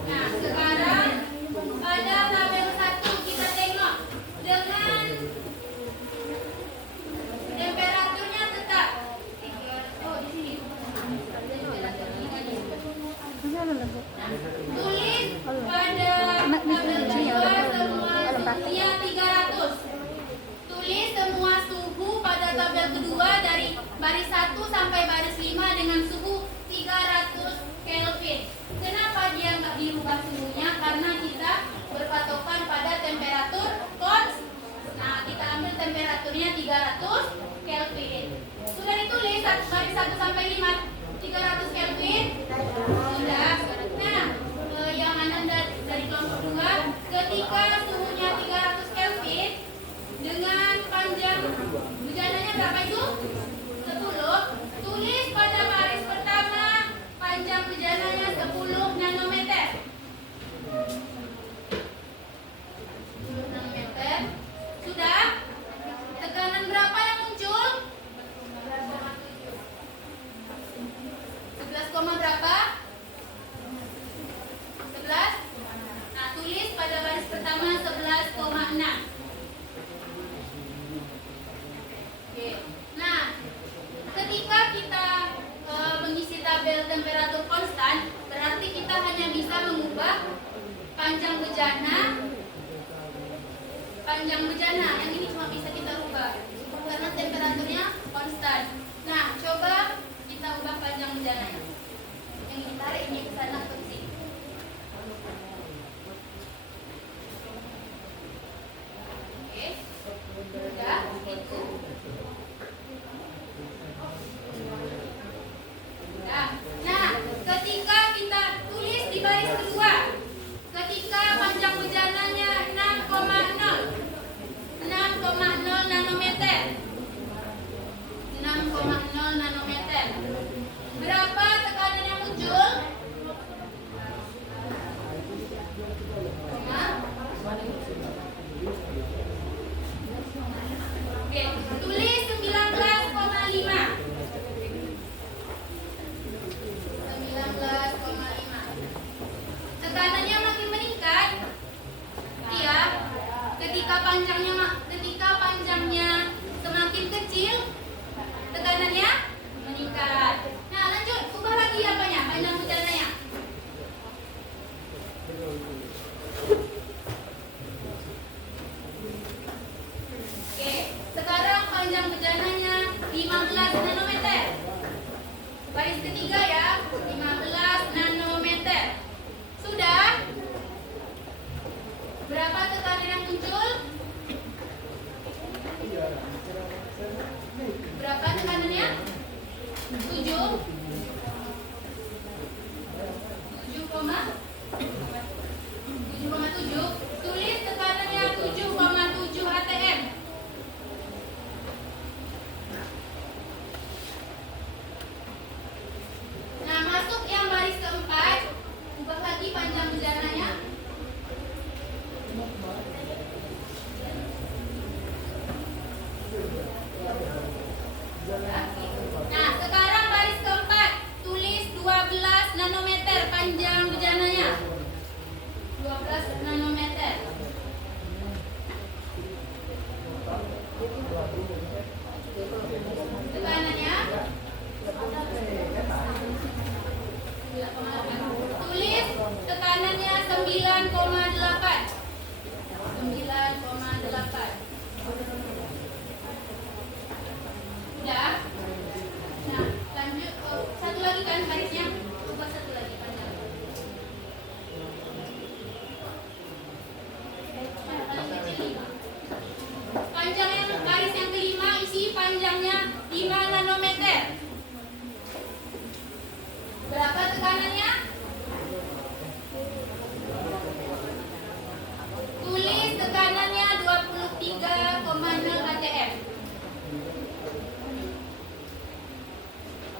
Nah, sekarang pada tabel 1 kita tengok dengan temperaturnya tetap. Oh, di sini. Tulis pada tabel kedua semua suhunya 300. Tulis semua suhu pada tabel kedua dari baris 1 sampai baris 5 dengan suhu 300 Kelvin. Kenapa dia nggak dirubah suhunya? Karena kita berpatokan pada temperatur konstan. Nah, kita ambil temperaturnya 300 Kelvin. Sudah ditulis baris 1 sampai 5 300 Kelvin. Sudah. Nah, yang mana dari kelompok 2, ketika suhunya 300 Kelvin dengan panjang bejananya berapa itu? 10. Tulis pada baris pertama panjang bejananya 10 nanometer. 10 nanometer. Sudah? Tekanan berapa yang muncul? 11, berapa? 11. Nah, tulis pada baris pertama 11,6. Oke. Nah, ketika kita mengisi tabel temperatur konstan, berarti kita hanya bisa mengubah panjang bejana. Panjang bejana yang ini cuma bisa kita ubah karena temperaturnya konstan. Nah, coba kita ubah panjang bejananya. Yang ini tarik ini ke sana atau ke sini. Oke. Sudah itu. Nah, ketika kita tulis di baris kedua, ketika panjang bejananya 6,0 nanometer. 6,0 nanometer. Berapa tekanan yang muncul? Berapa tekanan yang muncul? Berapa tekanannya? 7,7. Tulis tekanannya 7,7 atm. Nah, masuk yang baris keempat. Ubah lagi panjang bejananya. Nah, sekarang baris keempat. Tulis 12 nanometer panjang bejananya. 12 nanometer. Tekanannya. Tulis tekanannya 9,8. 9,8. Udah? Nah, lanjut. Satu lagi kan barisnya. Ubah satu lagi panjang. Paling kecil 5. Panjang yang baris yang kelima isi panjangnya 5 nanometer. Berapa tekanannya? Tulis tekanannya 23,0 atm.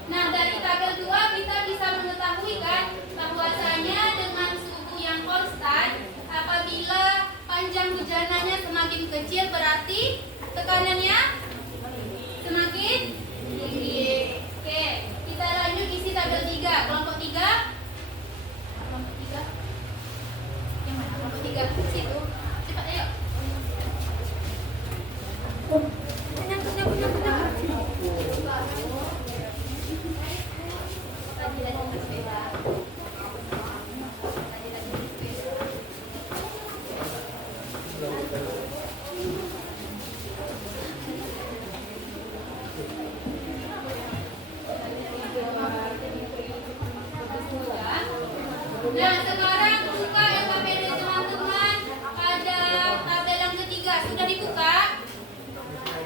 Nah, dari tabel 2 kita bisa mengetahui kan bahwasanya dengan suhu yang konstan, apabila panjang hujanannya semakin kecil berarti tekanannya semakin tinggi. Oke, kita lanjut isi tabel 3. Kelompok 3. Kelompok 3. Yang mana? Kelompok 3. Situ. Cepat ayo. Nah, sekarang buka LKPD teman-teman. Ada tabel yang ketiga. Sudah dibuka?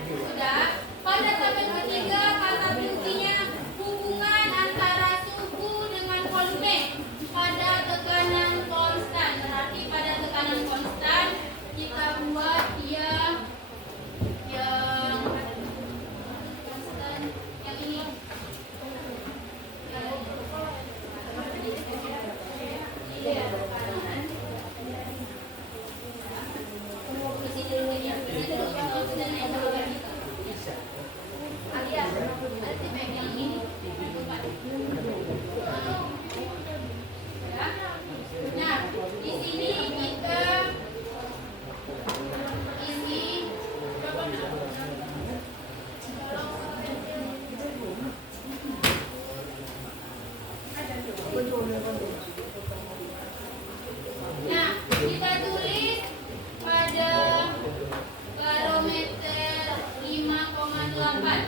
Sudah. Pada tabel ketiga, kata kuncinya hubungan antara suhu dengan volume pada tekanan konstan. Berarti pada tekanan konstan kita buat dia yang konstan yang ini. Nah, di sini kita isi nah, kita tulis pada barometer 5,8.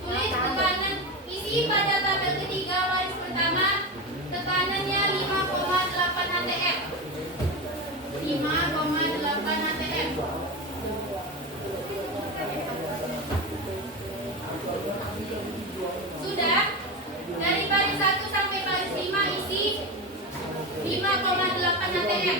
Tulis tekanan isi pada tabel ketiga baris pertama tekanannya 5,8 atm. 5,8 atm. Sudah? Dari baris 1 sampai baris 5 isi 5,8 atm.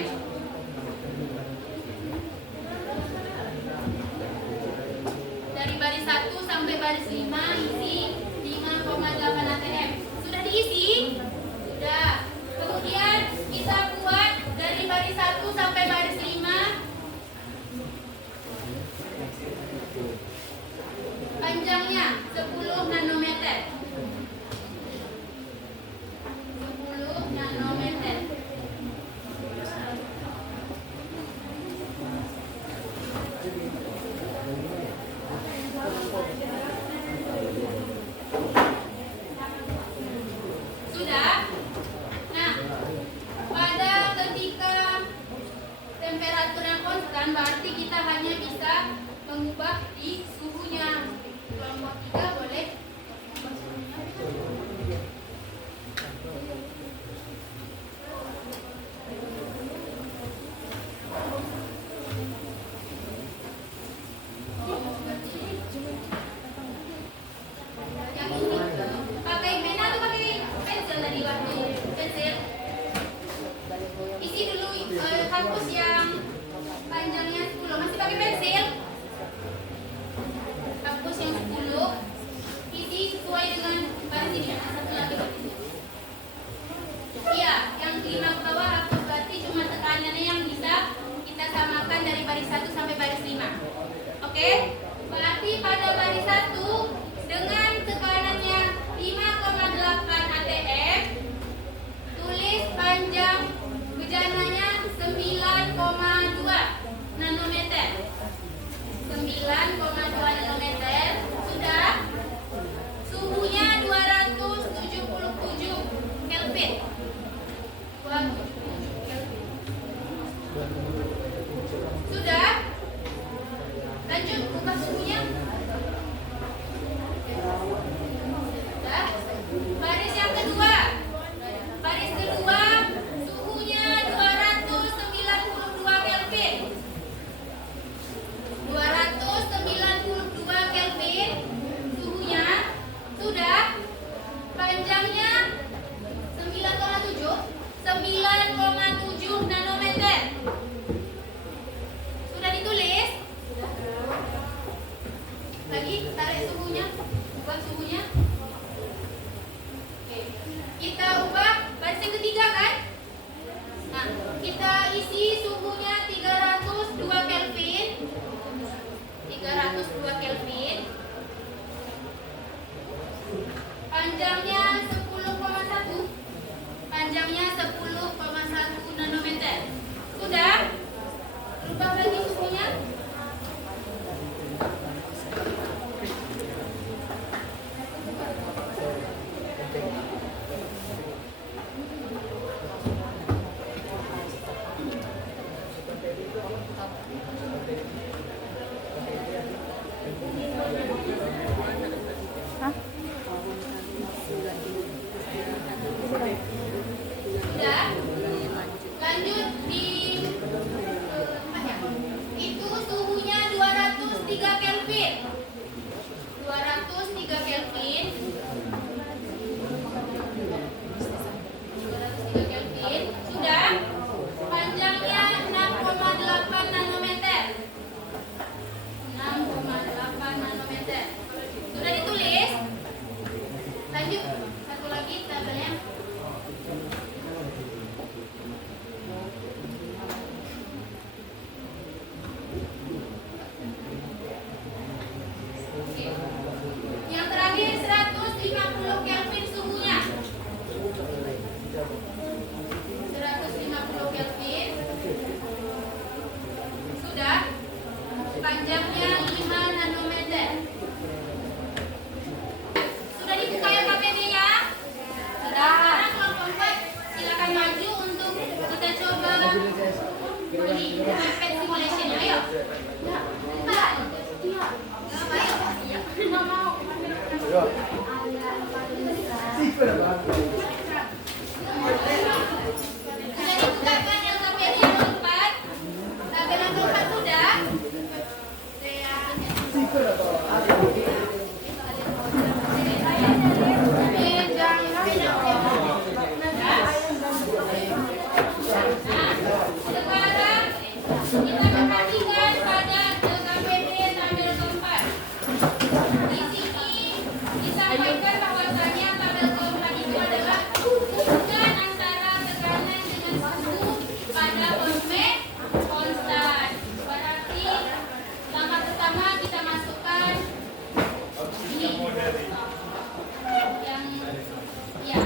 Dari baris 1 sampai baris 5 isi 5,8 atm. Sudah diisi? Sudah. Kemudian kita buat dari baris 1 sampai baris 5 panjangnya 10 nanometer. 10 nanometer. Sudah? Nah, pada ketika temperatur yang konstan berarti kita hanya bisa mengubah di suhunya. Kelompok 3 boleh mengubah suhunya. hapus yang panjangnya 10. Masih pakai pensil? Hapus yang 10. Isi sesuai dengan baris ini. Satu lagi. Iya, yang 5 ke bawah hapus, berarti cuma tekanannya yang bisa kita samakan dari baris 1 sampai baris 5. Oke? Berarti pada baris 1 dengan tekanannya 5,8 atm, tulis panjang bejananya 9,2 nanometer. 9,2 nanometer. Sudah. Suhunya 277 Kelvin. 277 Kelvin. Sudah. Lanjut buka suhunya. Sudah. Baris yang kedua. Baris kedua suhunya 292 Kelvin. 292 Kelvin suhunya. Sudah. Panjangnya 9,7 nanometer. Sudah ditulis? Lagi tarik suhunya, ubah suhunya. Oke. Kita ubah baris yang ketiga kan? Nah, kita isi suhunya 302 Kelvin. 302 Kelvin. Panjangnya 10,1. Panjangnya 10,1 nanometer. Sudah? Ubah lagi suhunya. Sudah. Lanjut di itu suhunya 203 Kelvin. 203 Kelvin. 203 Kelvin. Sudah. Panjangnya 6,8 nanometer. 6,8 nanometer. Sudah ditulis? Lanjut. Satu lagi tabelnya. Oke. Yang terakhir 150 Kelvin suhunya. 150 Kelvin. Sudah. Panjangnya 5 nanometer. Sudah dibuka ya KPD-nya? Sudah. Sekarang kelompok 4 silakan maju untuk kita coba ini rapid simulation. Ayo. Cepat. Ayo. Nggak mau. Sudah dibuka kan yang KPD yang keempat? Tabel yang keempat sudah? Sekarang kita perhatikan pada KPD tabel keempat. Di sini disampaikan bahwasanya tabel keempat itu adalah hubungan antara tekanan dengan suhu pada volume konstan. Berarti langkah pertama kita masukkan ini yang ya.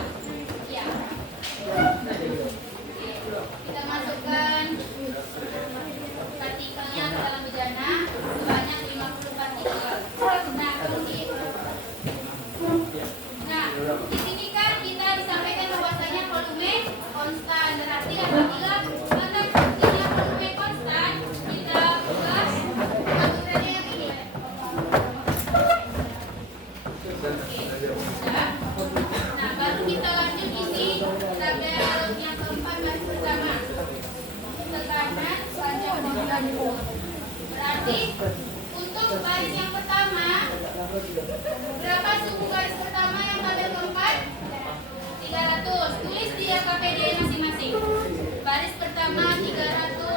Kita masukkan partikelnya ke dalam bejana sebanyak 50 partikel. Nah, di sini kan kita disampaikan bahwasanya volume konstan. Berarti apabila partikelnya volume konstan, kita ubah aturannya yang ini. Sudah. Nah, baru kita lanjut isi tabel yang keempat baris pertama. Tekanan panjang bangunan. Berarti untuk baris yang pertama, berapa suhu baris pertama yang tabel keempat? 300. Tulis di KPD masing-masing. Baris pertama 300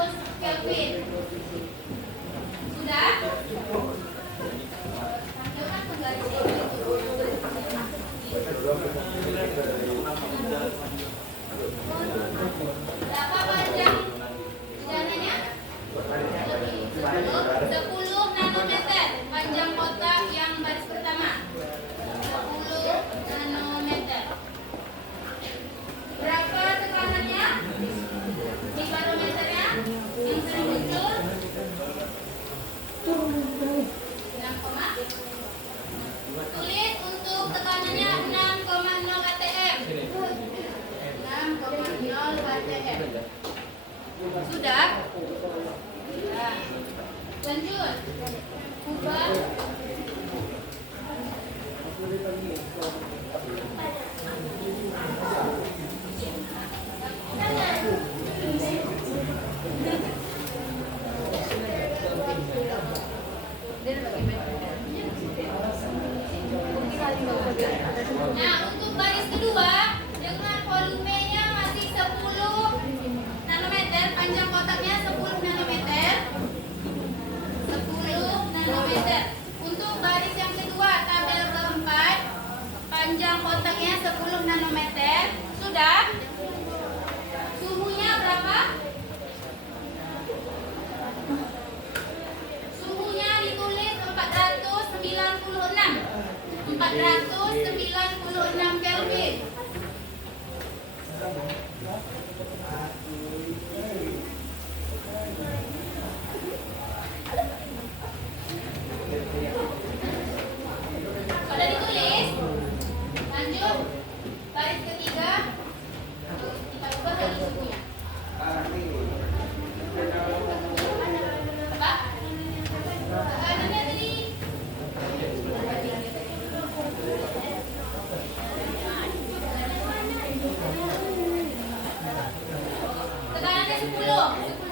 10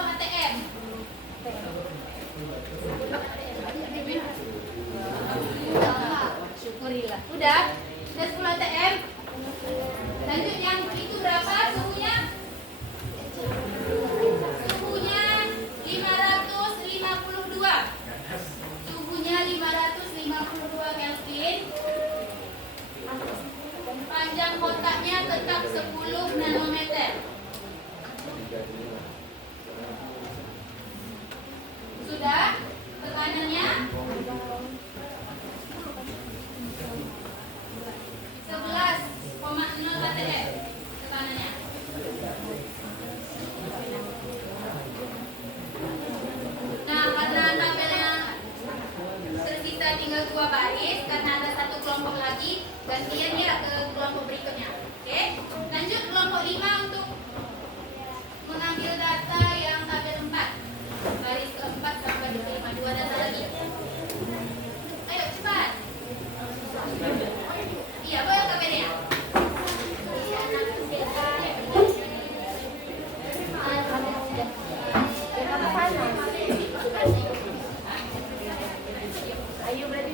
ATM. Syukurilah. Udah 10 ATM. Lanjut yang itu berapa suhunya? Suhunya 552. Suhunya 552 Kelvin. Panjang kotaknya tetap 10 nanometer. Sudah? Tekanannya 11,0 ATM. Tekanannya. Nah, karena tabelnya tersisa tinggal 2 baris, karena ada satu kelompok lagi, gantian ya ke kelompok berikutnya. Oke? Lanjut kelompok 5 untuk mengambil data yang tabel 4. Baris keempat sampai di kelima, 2 data lagi. Ayo cepat. Iya, boleh KPD-nya. Ayo berarti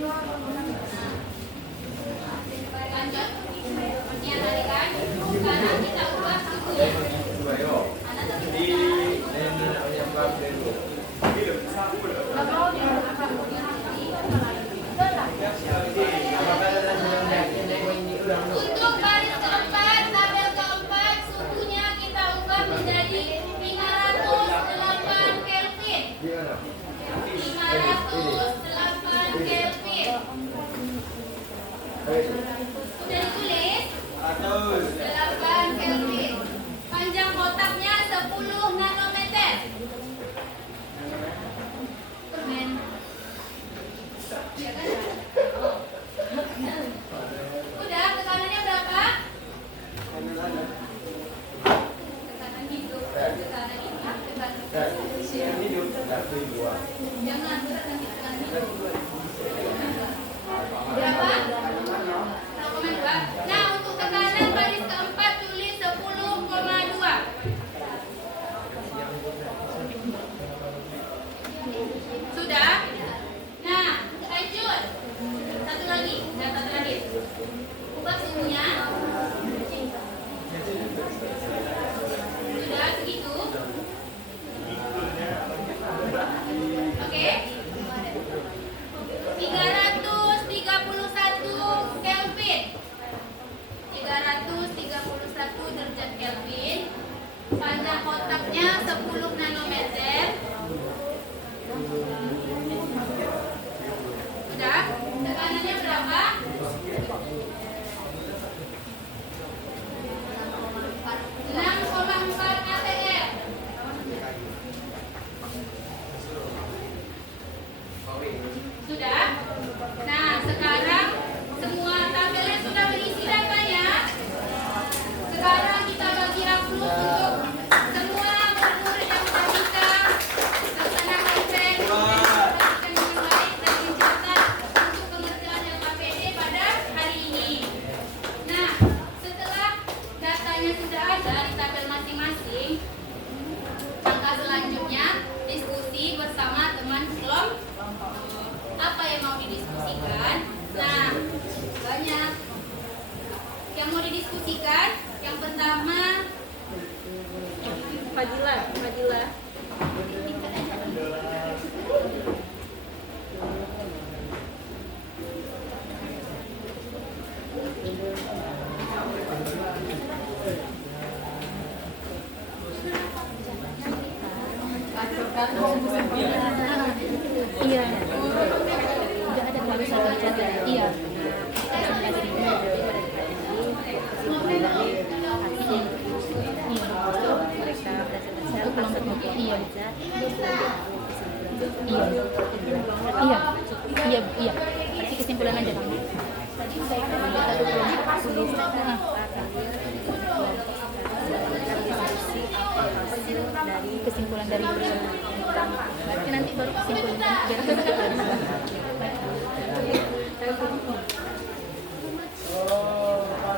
Lanjut. Yang tadi kan. Sekarang kita ubah suhunya. Anda tetap untuk baris keempat, tabel keempat, suhunya kita ubah menjadi 508 Kelvin. 508 Kelvin. Sudah ditulis? 8 Kelvin. Panjang kotaknya 10 nanometer. Permen. Ya kan? Udah, tekanannya berapa? Tekanan hidup, tekanan ini, tekanan jangan berat nanti tekanan hidup. Berapa? 0,2. Nah, untuk tekanan baris keempat tulis 10,2. Sudah? Nah, lanjut. Satu lagi, data terakhir. Ubah suhunya. Sudah segitu. Oke. 331 Kelvin. 331 derajat Kelvin. Panjang kotaknya 10 nanometer. Sudah? Tekanannya berapa? 6,4 ATM. Sudah? Nah, sekarang semua tabelnya sudah berisi datanya. Sekarang kita bagi upload untuk semua murid yang sudah bisa melaksanakan tren yang baik dan mencatat untuk pengerjaan LKPD pada hari ini. Nah, setelah datanya sudah ada di tabel masing-masing, langkah selanjutnya diskusi bersama teman kelompok. Apa yang mau didiskusikan? Nah, banyak yang mau didiskusikan. Yang pertama, Fadilah. Iya. Udah ada tulisan baca. Iya. Iya. Kasih kesimpulan aja kamu. Kesimpulan dari berarti nanti baru kesimpulan biar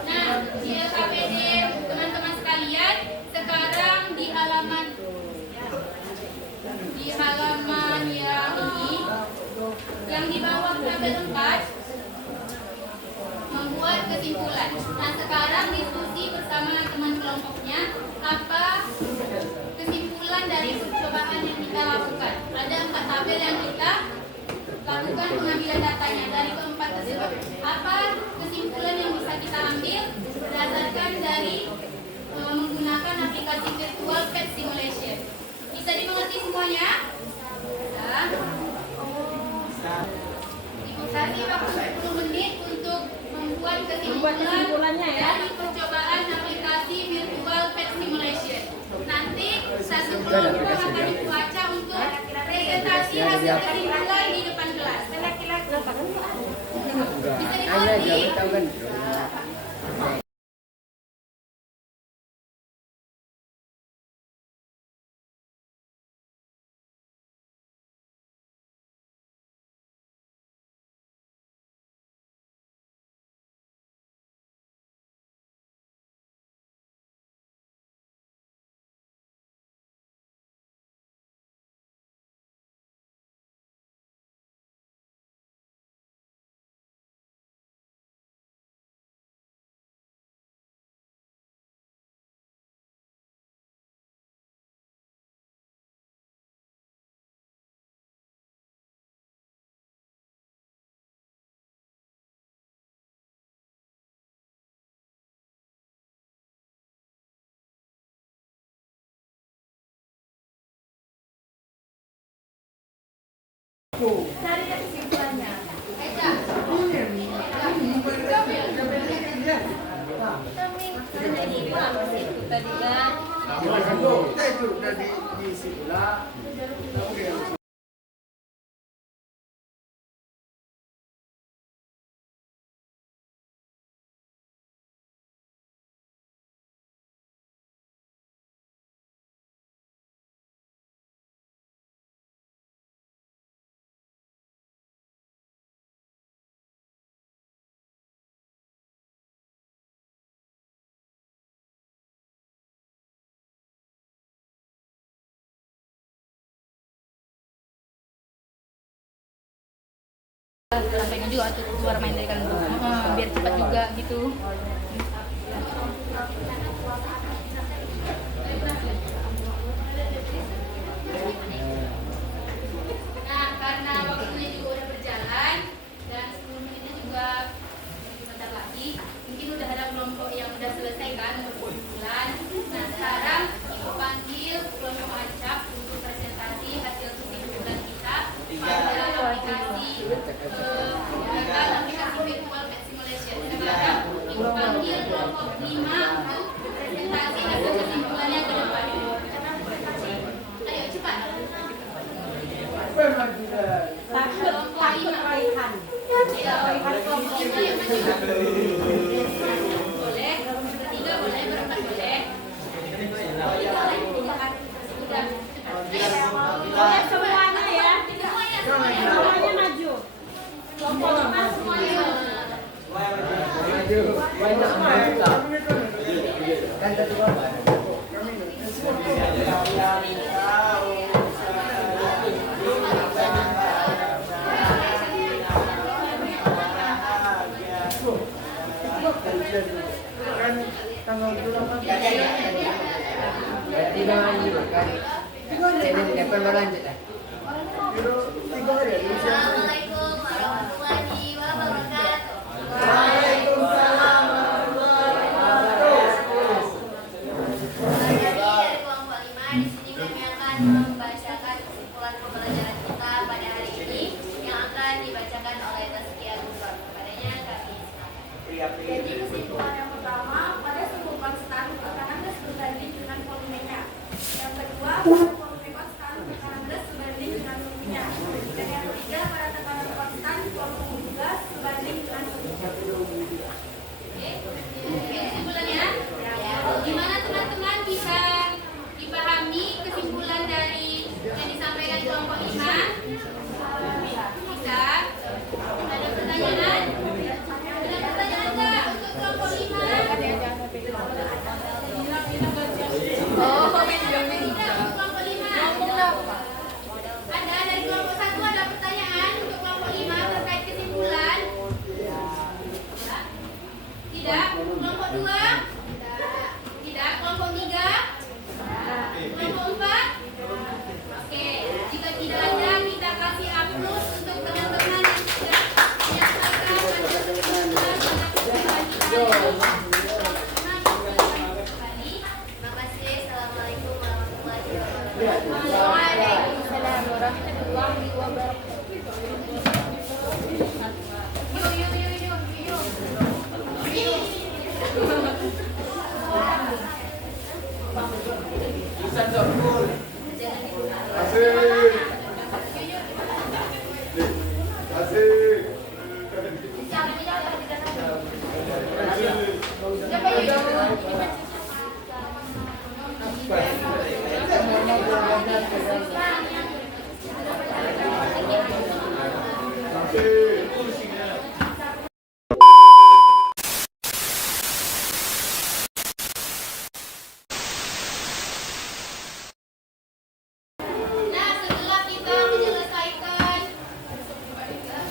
nah, di LKPD teman-teman sekalian, sekarang di halaman di halaman yang di bawah tabel 4 membuat kesimpulan. Nah, sekarang diskusi bersama teman kelompoknya apa kesimpulan dari percobaan yang kita lakukan. Ada 4 tabel yang kita lakukan pengambilan datanya dari keempat tersebut. Apa kesimpulan yang bisa kita ambil berdasarkan dari menggunakan aplikasi virtual pet simulation? Bisa dimengerti semuanya? Nah, dikasih waktu 10 menit untuk membuat kesimpulan dari percobaan aplikasi virtual pet simulation. Nanti satu kelompok akan dibaca untuk presentasi hasil kesimpulan di depan kelas. Bisa dimengerti? Cari kesimpulannya. Eca. Kita itu udah diisi pula. Pengen juga untuk keluar main dari kandang, biar cepat juga gitu. Nah, karena waktunya juga udah berjalan dan 10 menitnya juga sebentar lagi, mungkin udah ada kelompok yang udah selesai kan kesimpulan. Nah, sekarang ibu panggil kelompok acap untuk presentasi hasil kesimpulan kita pada aplikasi virtual pet simulation. Sekarang ibu panggil kelompok 5 untuk presentasi hasil kesimpulannya ke depan. Ayo cepat. Kelompok 5. Ya, kelompok 5 yang maju. Boleh, bertiga boleh, berempat boleh. Udah, Boleh semuanya ya. semuanya. Semuanya maju. Kelompok 5 semuanya. Kan tanggal 28 3 hari ya. Assalamualaikum warahmatullahi wabarakatuh. Waalaikumsalam warahmatullahi wabarakatuh. Jadi dari kelompok 5 di sini kami akan membacakan kesimpulan pembelajaran kita pada hari ini yang akan dibacakan oleh Tazkiyah Gubernur. Kepadanya kami silakan. Jadi kesimpulan yang pertama, pada sebuah konstan tekanan gas berbanding dengan volumenya. Yang kedua, pada volume konstan tekanan gas berbanding dengan suhunya. Dan yang ketiga, pada tekanan konstan volume gas berbanding dengan suhunya. Oke, kesimpulannya? Gimana teman-teman bisa dipahami kesimpulan dari yang disampaikan kelompok 5? Bisa? Ada pertanyaan? Ada pertanyaan nggak untuk kelompok 5? Oh, tidak untuk kelompok 5? Waalaikumsalam warahmatullahi wabarakatuh. Isan Zorkul. Asik. Asik. Nah, setelah kita menyelesaikan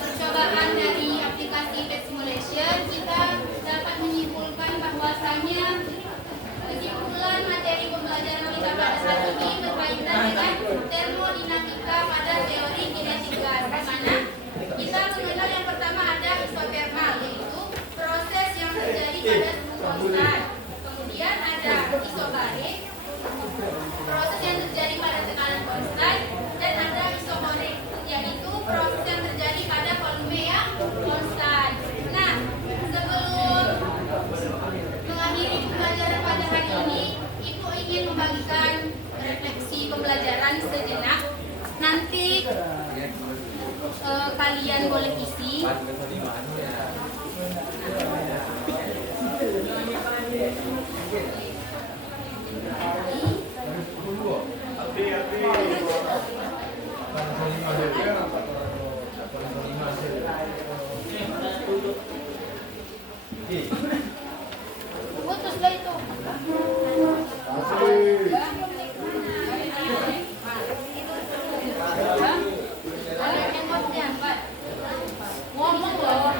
percobaan dari aplikasi Pet Simulation, kita dapat menyimpulkan bahwasanya kesimpulan materi pembelajaran kita pada saat ini berkaitan dengan termodinamika pada teori kinetik gas, di mana kita mengenal yang pertama ada isotermal, yaitu proses yang terjadi pada suhu konstan. Kemudian ada isobarik, proses yang terjadi pada tekanan konstan, dan ada isobarik, yaitu proses yang terjadi pada volume yang konstan. Nah, sebelum mengakhiri pembelajaran pada hari ini, Ibu ingin membagikan refleksi pembelajaran sejenak. Nanti kalian boleh isi. Putuslah itu. Ngomong loh.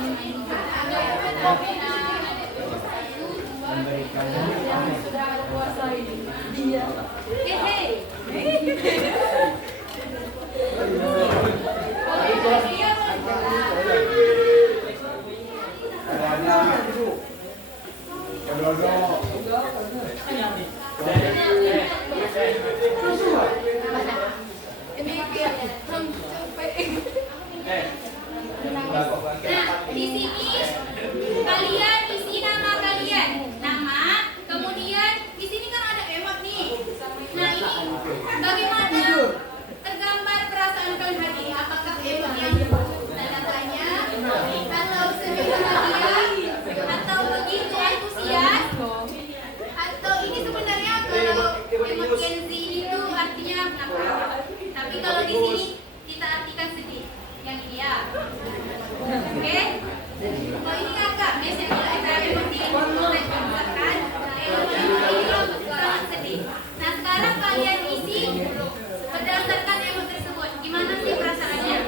Nah, di sini kalian isi nama kalian, nama, kemudian di sini kan ada emot nih. Nah, ini bagaimana tergambar perasaan kalian hari ini? Apakah emot yang tanda tanya, atau sedih bahagia, atau begitu antusias, atau ini sebenarnya kalau emot Gen Z itu artinya apa? Tapi kalau di sini kita artikan sedih. Yang ini ya. Oke? Kalau ini kakak, biasanya kalau kita emot di mulai mengatakan, ini sangat sedih. Nah, sekarang kalian isi berdasarkan emot tersebut. Gimana sih perasaannya?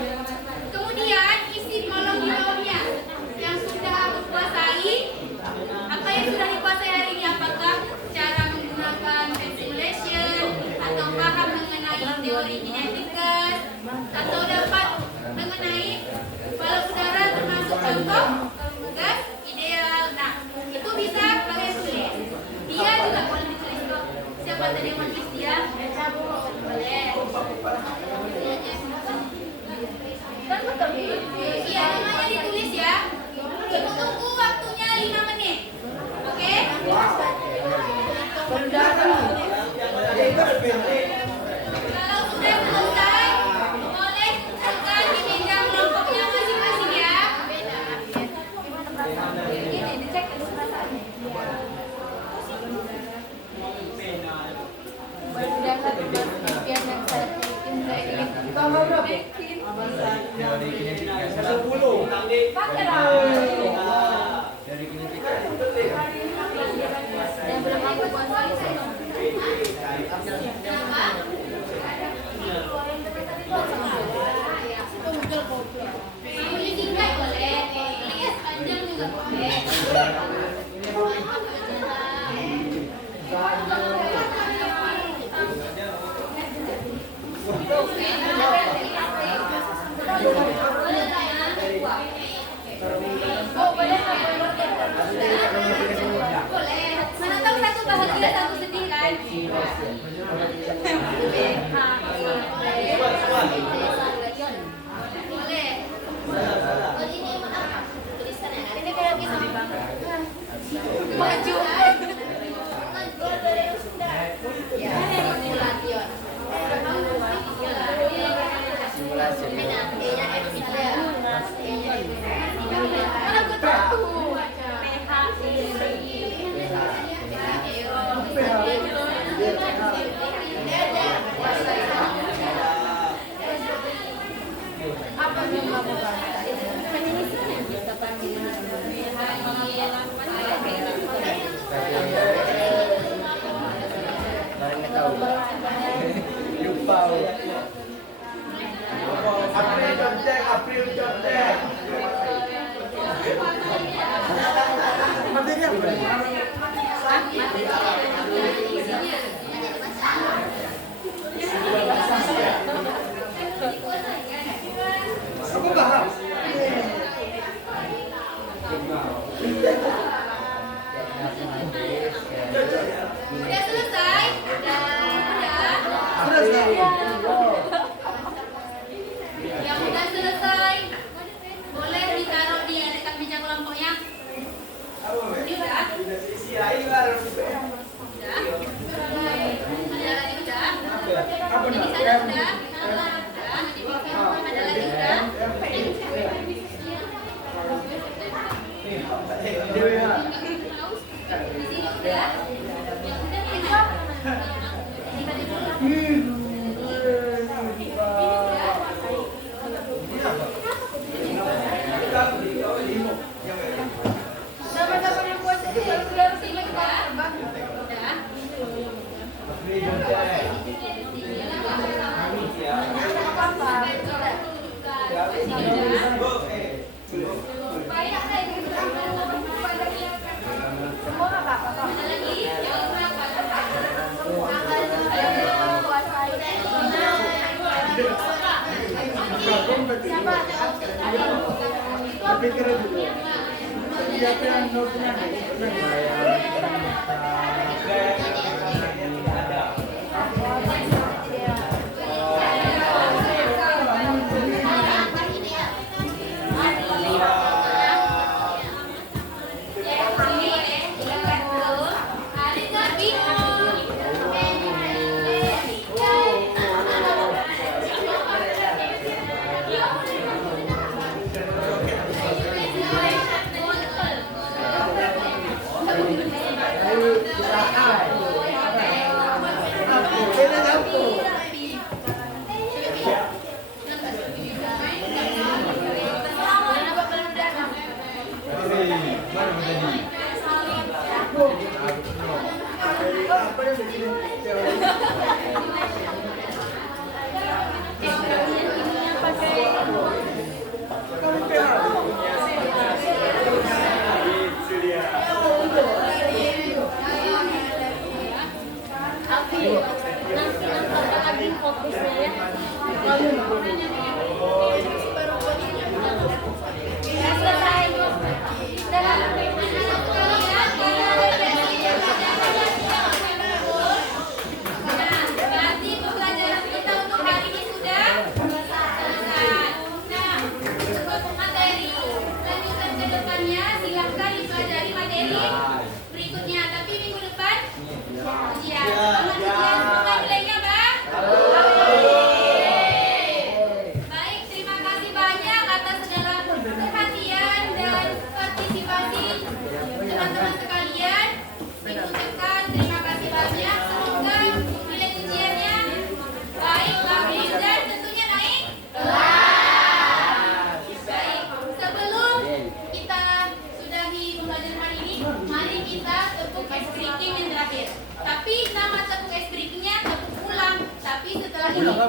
Kemudian isi kolom di bawahnya yang sudah aku kuasai. Apa yang sudah dikuasai hari ini? Apakah cara menggunakan Pet Simulation, atau paham mengenai teori kinetik gas, atau dapat mengenai balon udara termasuk contoh gas ideal. Nah, itu bisa kalian tulis. Dia juga boleh ditulis kok. Siapa tadi yang mau tulis dia? Boleh. Kan betul. Iya, namanya ditulis ya. Ibu tunggu waktunya 5 menit. Oke? Kalau sudah selesai, boleh tekan di meja kelompoknya masing-masing ya. Ini dicek dulu perasaannya. Teori kinetik gas. Pakai lah. Teori kinetik gas. Yang belum aku kuasai. Kenapa? Mau disingkat boleh, tulis panjang juga boleh. Oh, boleh. Boleh. Mana tahu satu bahagia, satu sedih kan? April contek. Materi apa? Aku paham. Udah selesai? Udah. Yang udah selesai, boleh ditaruh di dekat meja kelompoknya. Ini udah? Udah? Ada lagi udah? Ini di sana udah? Udah. Ada lagi udah? Di sini udah? Yang udah ini? Sama-sama yang buat ini udah sini udah? Udah? Tapi keren juga. Siapa yang no punya?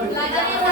Pelajaran